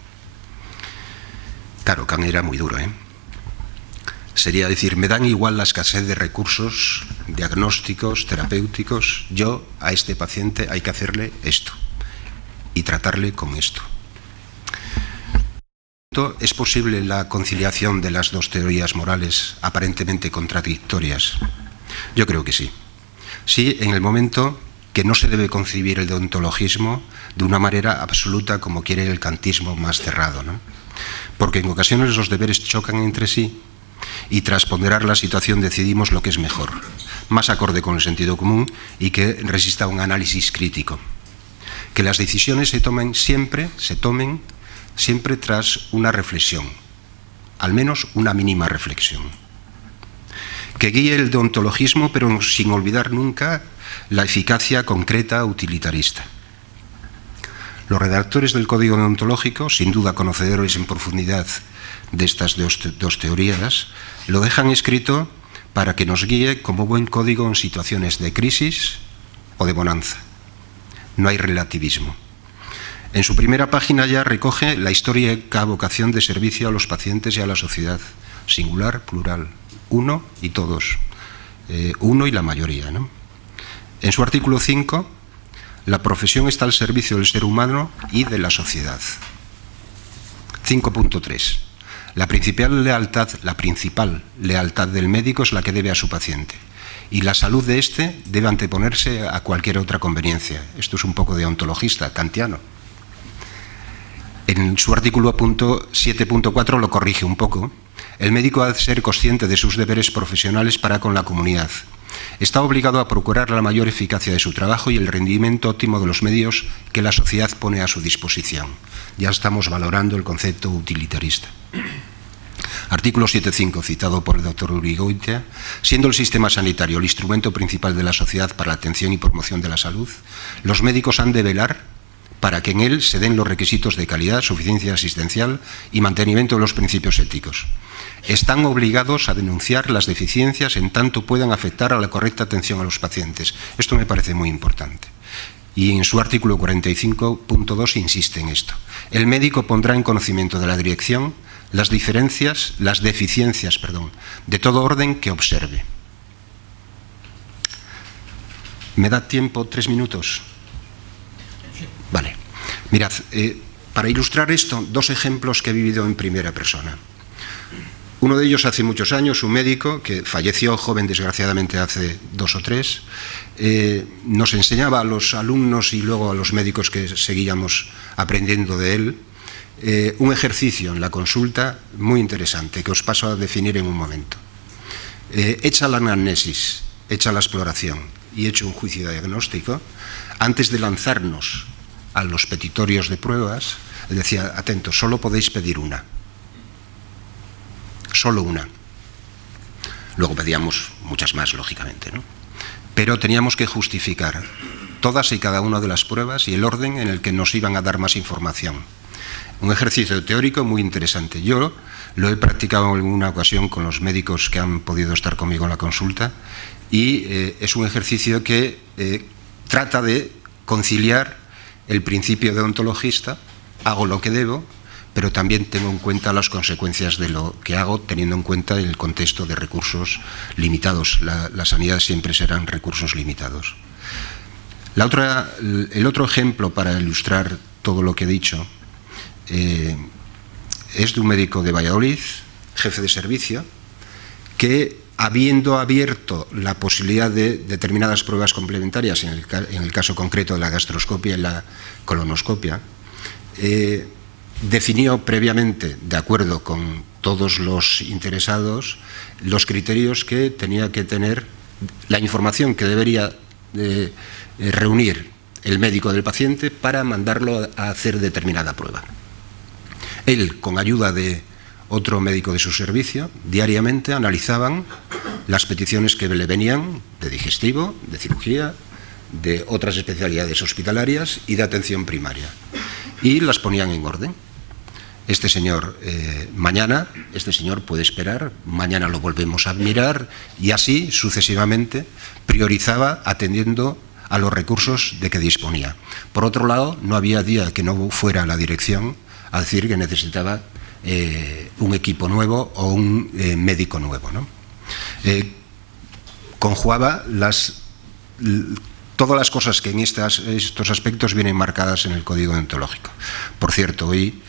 Claro, Kant era muy duro, Sería decir, me dan igual la escasez de recursos diagnósticos, terapéuticos, yo a este paciente hay que hacerle esto y tratarle con esto. ¿Es posible la conciliación de las dos teorías morales aparentemente contradictorias? Yo creo que sí. Sí, en el momento que no se debe concebir el deontologismo de una manera absoluta como quiere el kantismo más cerrado, ¿no? Porque en ocasiones los deberes chocan entre sí y tras ponderar la situación decidimos lo que es mejor, más acorde con el sentido común y que resista a un análisis crítico. Que las decisiones se tomen siempre tras una reflexión, al menos una mínima reflexión. Que guíe el deontologismo, pero sin olvidar nunca la eficacia concreta utilitarista. Los redactores del Código Deontológico, sin duda conocedores en profundidad de estas dos teorías, lo dejan escrito para que nos guíe como buen código en situaciones de crisis o de bonanza. No hay relativismo. En su primera página ya recoge la histórica vocación de servicio a los pacientes y a la sociedad, singular, plural, uno y todos, uno y la mayoría, ¿no? En su artículo 5, la profesión está al servicio del ser humano y de la sociedad. 5.3. La principal lealtad del médico es la que debe a su paciente, y la salud de éste debe anteponerse a cualquier otra conveniencia. Esto es un poco deontologista, kantiano. En su artículo 7.4 lo corrige un poco. El médico ha de ser consciente de sus deberes profesionales para con la comunidad. Está obligado a procurar la mayor eficacia de su trabajo y el rendimiento óptimo de los medios que la sociedad pone a su disposición. Ya estamos valorando el concepto utilitarista. Artículo 7.5, citado por el doctor Urigoitia. Siendo el sistema sanitario el instrumento principal de la sociedad para la atención y promoción de la salud, los médicos han de velar para que en él se den los requisitos de calidad, suficiencia asistencial y mantenimiento de los principios éticos. Están obligados a denunciar las deficiencias en tanto puedan afectar a la correcta atención a los pacientes. Esto me parece muy importante. Y en su artículo 45.2 insiste en esto. El médico pondrá en conocimiento de la dirección las deficiencias, de todo orden que observe. ¿Me da tiempo 3 minutos? Vale. Mirad, para ilustrar esto, 2 ejemplos que he vivido en primera persona. Uno de ellos hace muchos años, un médico que falleció joven desgraciadamente hace 2 o 3, nos enseñaba a los alumnos y luego a los médicos que seguíamos aprendiendo de él un ejercicio en la consulta muy interesante que os paso a definir en un momento. Hecha la anamnesis, hecha la exploración y hecho un juicio diagnóstico, antes de lanzarnos a los petitorios de pruebas, él decía, atentos, solo podéis pedir una. Solo una. Luego pedíamos muchas más, lógicamente, ¿no? Pero teníamos que justificar todas y cada una de las pruebas y el orden en el que nos iban a dar más información. Un ejercicio teórico muy interesante. Yo lo he practicado en alguna ocasión con los médicos que han podido estar conmigo en la consulta y es un ejercicio que trata de conciliar el principio deontologista, hago lo que debo, pero también tengo en cuenta las consecuencias de lo que hago, teniendo en cuenta el contexto de recursos limitados. La sanidad siempre serán recursos limitados. El otro ejemplo para ilustrar todo lo que he dicho es de un médico de Valladolid, jefe de servicio, que habiendo abierto la posibilidad de determinadas pruebas complementarias, en el caso concreto de la gastroscopia y la colonoscopia, definió previamente, de acuerdo con todos los interesados, los criterios que tenía que tener, la información que debería reunir el médico del paciente para mandarlo a hacer determinada prueba. Él, con ayuda de otro médico de su servicio, diariamente analizaban las peticiones que le venían de digestivo, de cirugía, de otras especialidades hospitalarias y de atención primaria, y las ponían en orden. Este señor mañana, este señor puede esperar, mañana lo volvemos a mirar, y así sucesivamente priorizaba atendiendo a los recursos de que disponía. Por otro lado, no había día que no fuera a la dirección a decir que necesitaba un equipo nuevo o un médico nuevo, ¿no? Conjugaba todas las cosas que en estos aspectos vienen marcadas en el Código Deontológico. Por cierto, hoy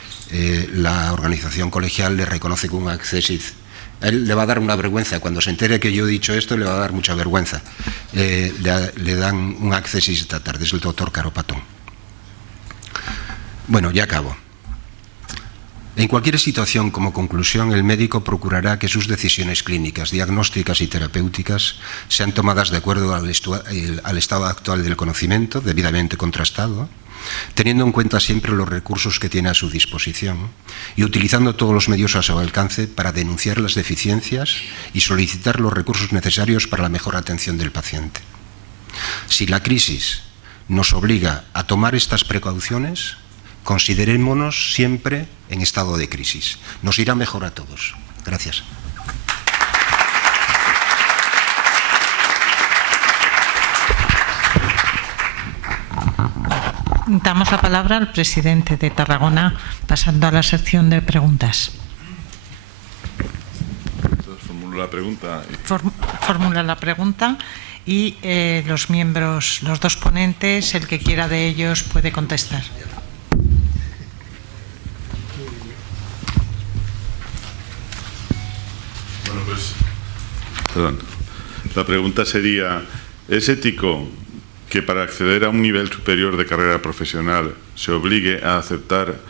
la organización colegial le reconoce con un accessis. A él le va a dar una vergüenza. Cuando se entere que yo he dicho esto, le va a dar mucha vergüenza. Le dan un accessis esta tarde, es el doctor Caro Patón. Bueno, ya acabo. En cualquier situación, como conclusión, el médico procurará que sus decisiones clínicas, diagnósticas y terapéuticas sean tomadas de acuerdo al estado actual del conocimiento, debidamente contrastado, teniendo en cuenta siempre los recursos que tiene a su disposición y utilizando todos los medios a su alcance para denunciar las deficiencias y solicitar los recursos necesarios para la mejor atención del paciente. Si la crisis nos obliga a tomar estas precauciones, considerémonos siempre en estado de crisis. Nos irá mejor a todos. Gracias. Damos la palabra al presidente de Tarragona, pasando a la sección de preguntas. Entonces, formulo la pregunta. Formula la pregunta y los miembros, los dos ponentes, el que quiera de ellos puede contestar. Bueno, pues, perdón. La pregunta sería, ¿es ético que para acceder a un nivel superior de carrera profesional se obligue a aceptar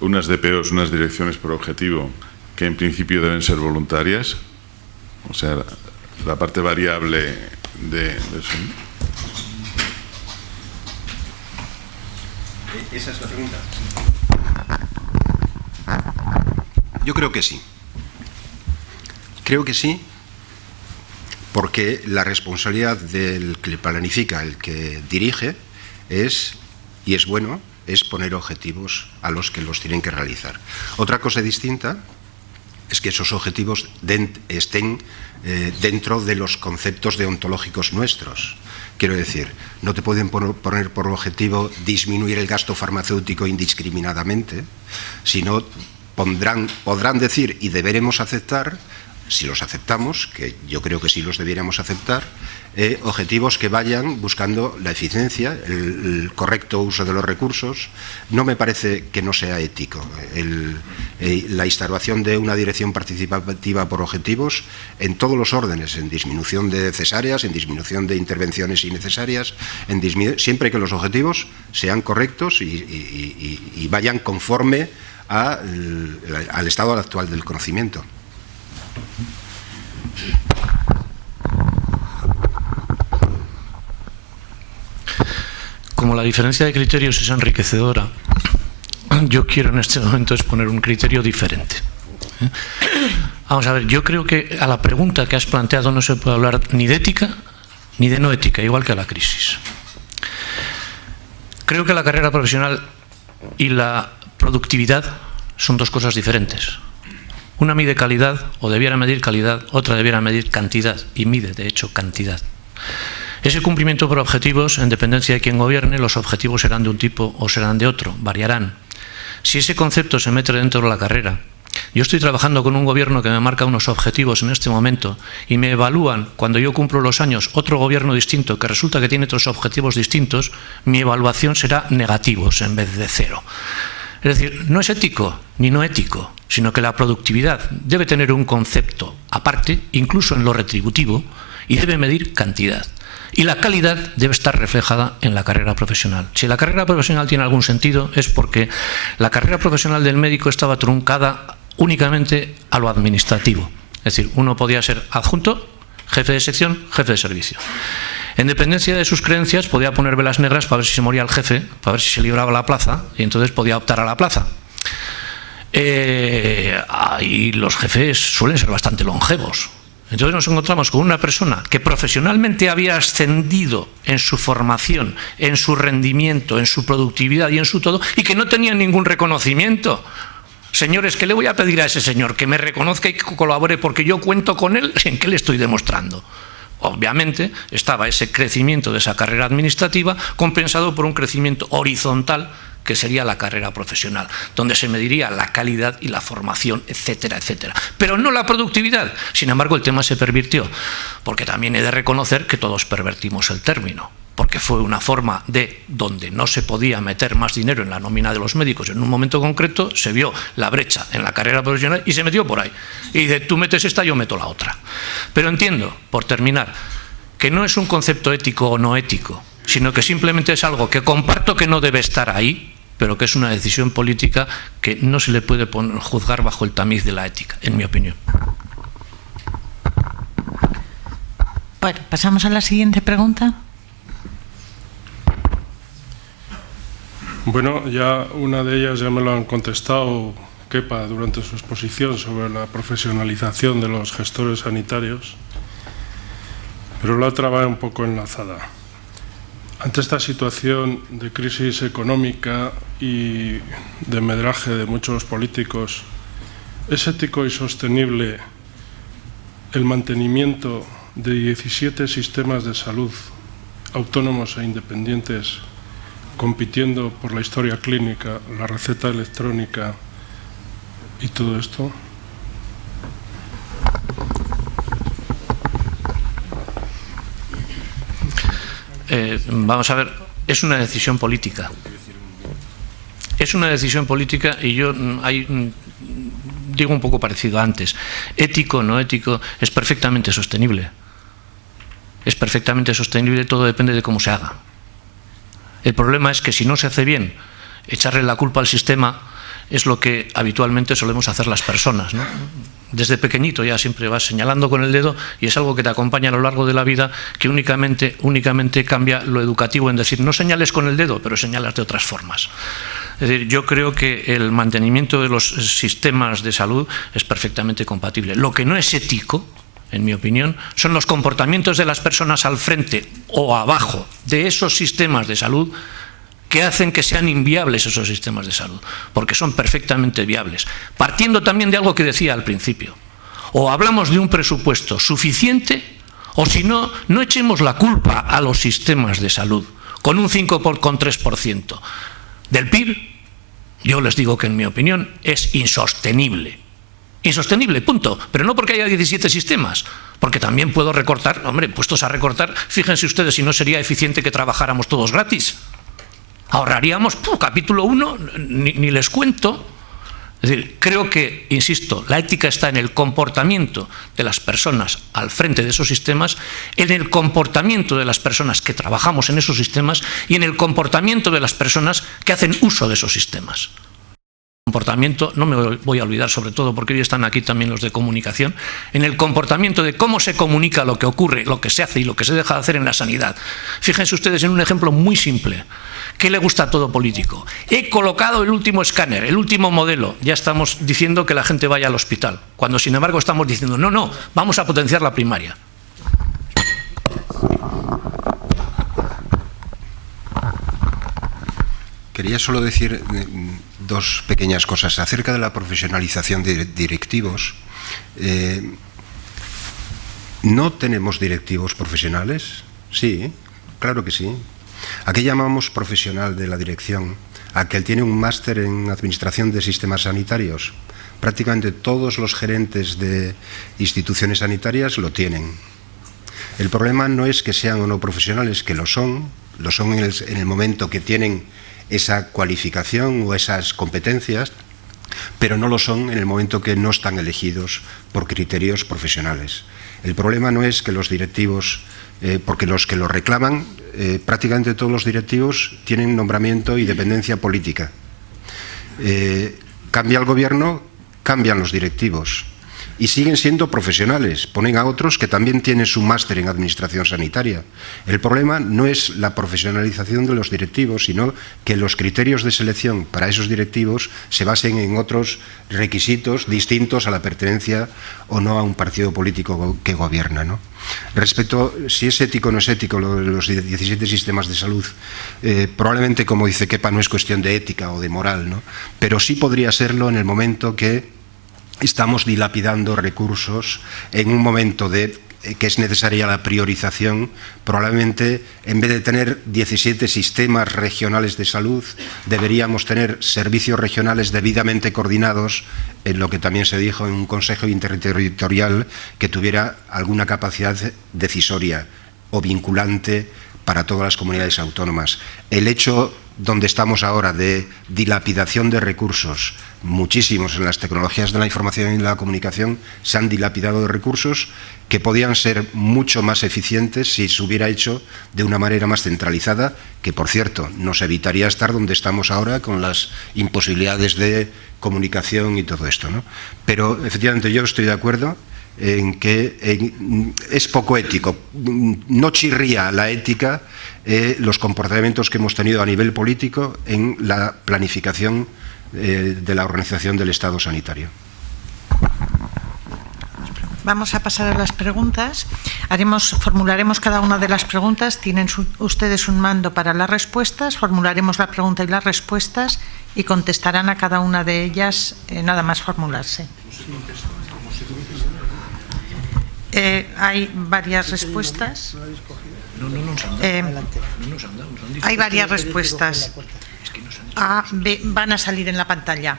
unas DPOs, unas direcciones por objetivo, que en principio deben ser voluntarias? O sea, la parte variable de eso. ¿Esa es la pregunta? Yo creo que sí. Creo que sí, porque la responsabilidad del que planifica, el que dirige, es bueno, es poner objetivos a los que los tienen que realizar. Otra cosa distinta es que esos objetivos estén dentro de los conceptos deontológicos nuestros. Quiero decir, no te pueden poner por objetivo disminuir el gasto farmacéutico indiscriminadamente, sino podrán decir, y deberemos aceptar, si los aceptamos, que yo creo que sí los debiéramos aceptar, objetivos que vayan buscando la eficiencia, el correcto uso de los recursos. No me parece que no sea ético la instauración de una dirección participativa por objetivos en todos los órdenes, en disminución de cesáreas, en disminución de intervenciones innecesarias, siempre que los objetivos sean correctos y vayan conforme al estado actual del conocimiento. Como la diferencia de criterios es enriquecedora, yo quiero en este momento exponer un criterio diferente. Vamos a ver, yo creo que a la pregunta que has planteado no se puede hablar ni de ética ni de no ética, igual que a la crisis. Creo que la carrera profesional y la productividad son dos cosas diferentes. Una mide calidad, o debiera medir calidad, otra debiera medir cantidad, y mide, de hecho, cantidad. Ese cumplimiento por objetivos, en dependencia de quién gobierne, los objetivos serán de un tipo o serán de otro, variarán. Si ese concepto se mete dentro de la carrera, yo estoy trabajando con un gobierno que me marca unos objetivos en este momento y me evalúan, cuando yo cumplo los años, otro gobierno distinto que resulta que tiene otros objetivos distintos, mi evaluación será negativos en vez de cero. Es decir, no es ético ni no ético, sino que la productividad debe tener un concepto aparte, incluso en lo retributivo, y debe medir cantidad. Y la calidad debe estar reflejada en la carrera profesional. Si la carrera profesional tiene algún sentido, es porque la carrera profesional del médico estaba truncada únicamente a lo administrativo. Es decir, uno podía ser adjunto, jefe de sección, jefe de servicio. En dependencia de sus creencias, podía poner velas negras para ver si se moría el jefe, para ver si se libraba la plaza, y entonces podía optar a la plaza. Y los jefes suelen ser bastante longevos. Entonces nos encontramos con una persona que profesionalmente había ascendido en su formación, en su rendimiento, en su productividad y en su todo, y que no tenía ningún reconocimiento. Señores, ¿qué le voy a pedir a ese señor? Que me reconozca y que colabore porque yo cuento con él. ¿En qué le estoy demostrando? Obviamente estaba ese crecimiento de esa carrera administrativa compensado por un crecimiento horizontal que sería la carrera profesional, donde se mediría la calidad y la formación, etcétera, etcétera. Pero no la productividad. Sin embargo, el tema se pervirtió, porque también he de reconocer que todos pervertimos el término, porque fue una forma de donde no se podía meter más dinero en la nómina de los médicos en un momento concreto, se vio la brecha en la carrera profesional y se metió por ahí. Y dice, tú metes esta, yo meto la otra. Pero entiendo, por terminar, que no es un concepto ético o no ético, sino que simplemente es algo que comparto que no debe estar ahí, pero que es una decisión política que no se le puede juzgar bajo el tamiz de la ética, en mi opinión. Bueno, pasamos a la siguiente pregunta. Bueno, ya una de ellas ya me lo han contestado Kepa durante su exposición sobre la profesionalización de los gestores sanitarios, pero la otra va un poco enlazada. Ante esta situación de crisis económica y de medraje de muchos políticos, ¿es ético y sostenible el mantenimiento de 17 sistemas de salud autónomos e independientes compitiendo por la historia clínica, la receta electrónica y todo esto? Vamos a ver, es una decisión política. Es una decisión política y yo digo un poco parecido a antes. Ético, no ético, es perfectamente sostenible. Es perfectamente sostenible, todo depende de cómo se haga. El problema es que si no se hace bien, echarle la culpa al sistema es lo que habitualmente solemos hacer las personas, ¿no? Desde pequeñito ya siempre vas señalando con el dedo y es algo que te acompaña a lo largo de la vida, que únicamente cambia lo educativo en decir no señales con el dedo, pero señalas de otras formas. Es decir, yo creo que el mantenimiento de los sistemas de salud es perfectamente compatible. Lo que no es ético, en mi opinión, son los comportamientos de las personas al frente o abajo de esos sistemas de salud que hacen que sean inviables esos sistemas de salud, porque son perfectamente viables. Partiendo también de algo que decía al principio, o hablamos de un presupuesto suficiente, o si no, no echemos la culpa a los sistemas de salud, con un 5,3% del PIB, yo les digo que en mi opinión es insostenible. Insostenible, punto. Pero no porque haya 17 sistemas, porque también puedo recortar, hombre, puestos a recortar, fíjense ustedes si no sería eficiente que trabajáramos todos gratis. Ahorraríamos, capítulo 1, ni les cuento. Es decir, creo que, insisto, la ética está en el comportamiento de las personas al frente de esos sistemas, en el comportamiento de las personas que trabajamos en esos sistemas y en el comportamiento de las personas que hacen uso de esos sistemas. Comportamiento, no me voy a olvidar sobre todo porque hoy están aquí también los de comunicación, en el comportamiento de cómo se comunica lo que ocurre, lo que se hace y lo que se deja de hacer en la sanidad. Fíjense ustedes en un ejemplo muy simple. ¿Qué le gusta a todo político? He colocado el último escáner, el último modelo. Ya estamos diciendo que la gente vaya al hospital, cuando sin embargo estamos diciendo no, vamos a potenciar la primaria. Quería solo decir dos pequeñas cosas acerca de la profesionalización de directivos. ¿No tenemos directivos profesionales? Sí, claro que sí. ¿A qué llamamos profesional de la dirección? ¿A que él tiene un máster en administración de sistemas sanitarios? Prácticamente todos los gerentes de instituciones sanitarias lo tienen. El problema no es que sean o no profesionales, que lo son en el momento que tienen esa cualificación o esas competencias, pero no lo son en el momento que no están elegidos por criterios profesionales. El problema no es que los directivos, porque los que lo reclaman, prácticamente todos los directivos tienen nombramiento y dependencia política. Cambia el gobierno, cambian los directivos y siguen siendo profesionales. Ponen a otros que también tienen su máster en administración sanitaria. El problema no es la profesionalización de los directivos, sino que los criterios de selección para esos directivos se basen en otros requisitos distintos a la pertenencia o no a un partido político que gobierna, ¿no? Respecto si es ético o no es ético lo de los 17 sistemas de salud, probablemente, como dice Kepa, no es cuestión de ética o de moral, ¿no? Pero sí podría serlo en el momento que estamos dilapidando recursos en un momento que es necesaria la priorización. Probablemente, en vez de tener 17 sistemas regionales de salud, deberíamos tener servicios regionales debidamente coordinados, en lo que también se dijo en un consejo interterritorial, que tuviera alguna capacidad decisoria o vinculante para todas las comunidades autónomas. El hecho donde estamos ahora de dilapidación de recursos, muchísimos en las tecnologías de la información y la comunicación, se han dilapidado de recursos que podían ser mucho más eficientes si se hubiera hecho de una manera más centralizada, que por cierto nos evitaría estar donde estamos ahora con las imposibilidades de comunicación y todo esto, ¿no? Pero efectivamente yo estoy de acuerdo en que es poco ético, no chirría la ética los comportamientos que hemos tenido a nivel político en la planificación de la organización del Estado sanitario. Vamos a pasar a las preguntas. Formularemos cada una de las preguntas. Tienen ustedes un mando para las respuestas. Formularemos la pregunta y las respuestas y contestarán a cada una de ellas nada más formularse. Hay varias respuestas. Hay varias respuestas. A, B, van a salir en la pantalla.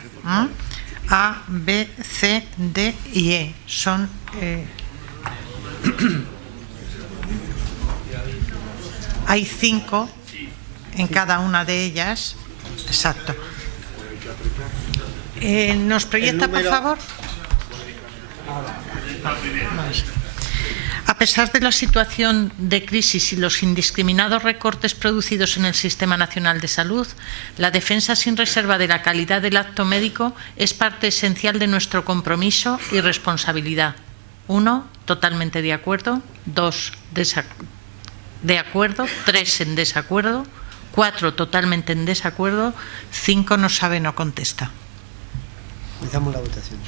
A, B, C, D y E. Son hay 5 en cada una de ellas. Exacto. ¿Nos proyecta, por favor? A pesar de la situación de crisis y los indiscriminados recortes producidos en el Sistema Nacional de Salud, la defensa sin reserva de la calidad del acto médico es parte esencial de nuestro compromiso y responsabilidad. 1, totalmente de acuerdo. 2, de acuerdo. 3, en desacuerdo. 4, totalmente en desacuerdo. 5, no sabe, no contesta. Empezamos la votación.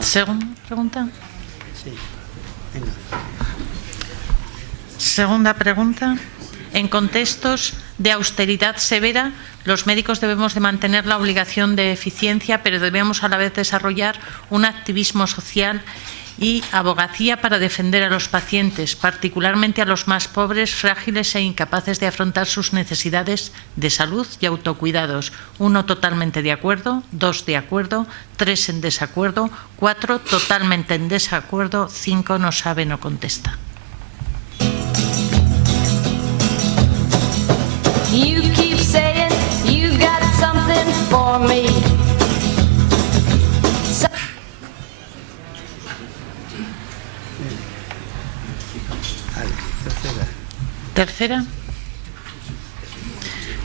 ¿Segunda pregunta? Sí. Venga. Segunda pregunta. En contextos de austeridad severa, los médicos debemos de mantener la obligación de eficiencia, pero debemos a la vez desarrollar un activismo social y abogacía para defender a los pacientes, particularmente a los más pobres, frágiles e incapaces de afrontar sus necesidades de salud y autocuidados. 1, totalmente de acuerdo. 2, de acuerdo. 3, en desacuerdo. 4, totalmente en desacuerdo. 5, no sabe, no contesta. You keep saying you got something for me. Tercera.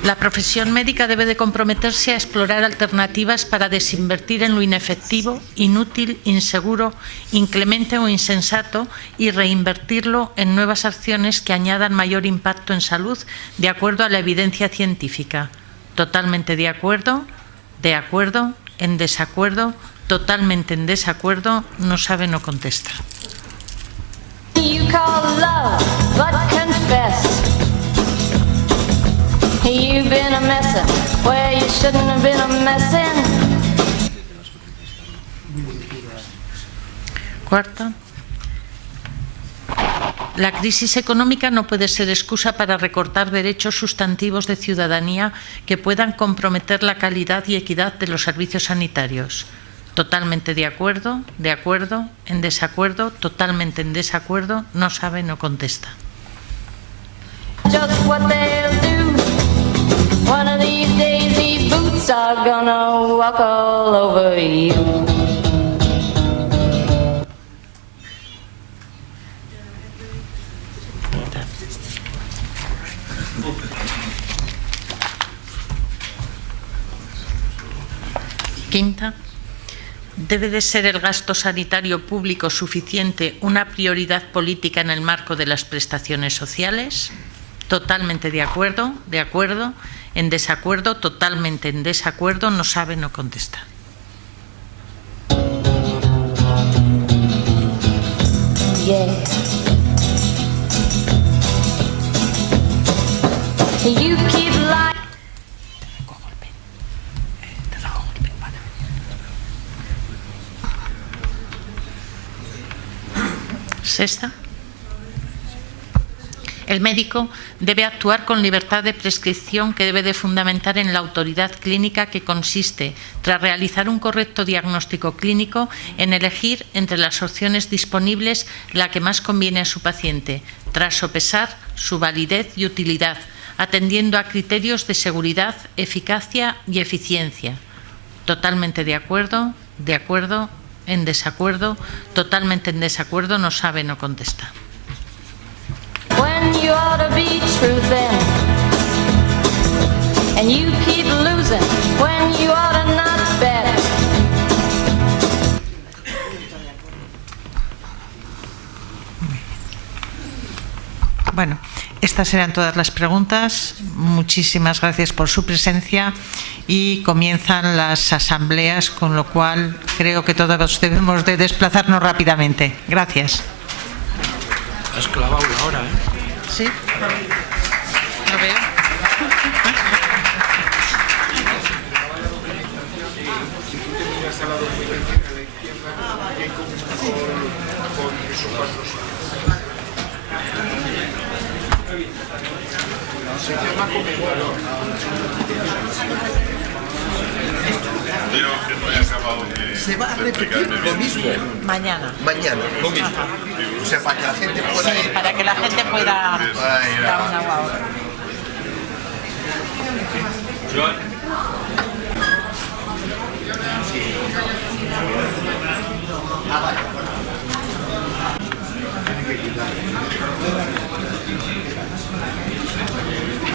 La profesión médica debe de comprometerse a explorar alternativas para desinvertir en lo inefectivo, inútil, inseguro, inclemente o insensato y reinvertirlo en nuevas acciones que añadan mayor impacto en salud de acuerdo a la evidencia científica. Totalmente de acuerdo, en desacuerdo, totalmente en desacuerdo, no sabe, no contesta. You call love, but confess. You've been a messin' where you shouldn't have been a messin'. Cuarta. La crisis económica no puede ser excusa para recortar derechos sustantivos de ciudadanía que puedan comprometer la calidad y equidad de los servicios sanitarios. Totalmente de acuerdo, en desacuerdo, totalmente en desacuerdo, no sabe, no contesta. Just what they'll do. One of these days these boots are gonna walk all over you. Quinta, ¿debe de ser el gasto sanitario público suficiente una prioridad política en el marco de las prestaciones sociales? Totalmente de acuerdo, en desacuerdo, totalmente en desacuerdo, no sabe, no contesta. Yeah. You keep lying. Sexta. El médico debe actuar con libertad de prescripción que debe de fundamentar en la autoridad clínica que consiste, tras realizar un correcto diagnóstico clínico, en elegir entre las opciones disponibles la que más conviene a su paciente, tras sopesar su validez y utilidad, atendiendo a criterios de seguridad, eficacia y eficiencia. Totalmente de acuerdo, en desacuerdo, totalmente en desacuerdo, no sabe, no contesta. When you ought to be truthin', and you keep losing when you ought to not bet. Bueno, estas eran todas las preguntas. Muchísimas gracias por su presencia y comienzan las asambleas, con lo cual creo que todos debemos de desplazarnos rápidamente. Gracias. Has clavado la hora, ¿eh? Sí. Lo veo. Se va a repetir lo mismo. Mañana. Mañana, lo mismo. O sea, para que la gente pueda ir. Para que la gente pueda ir dar una guau.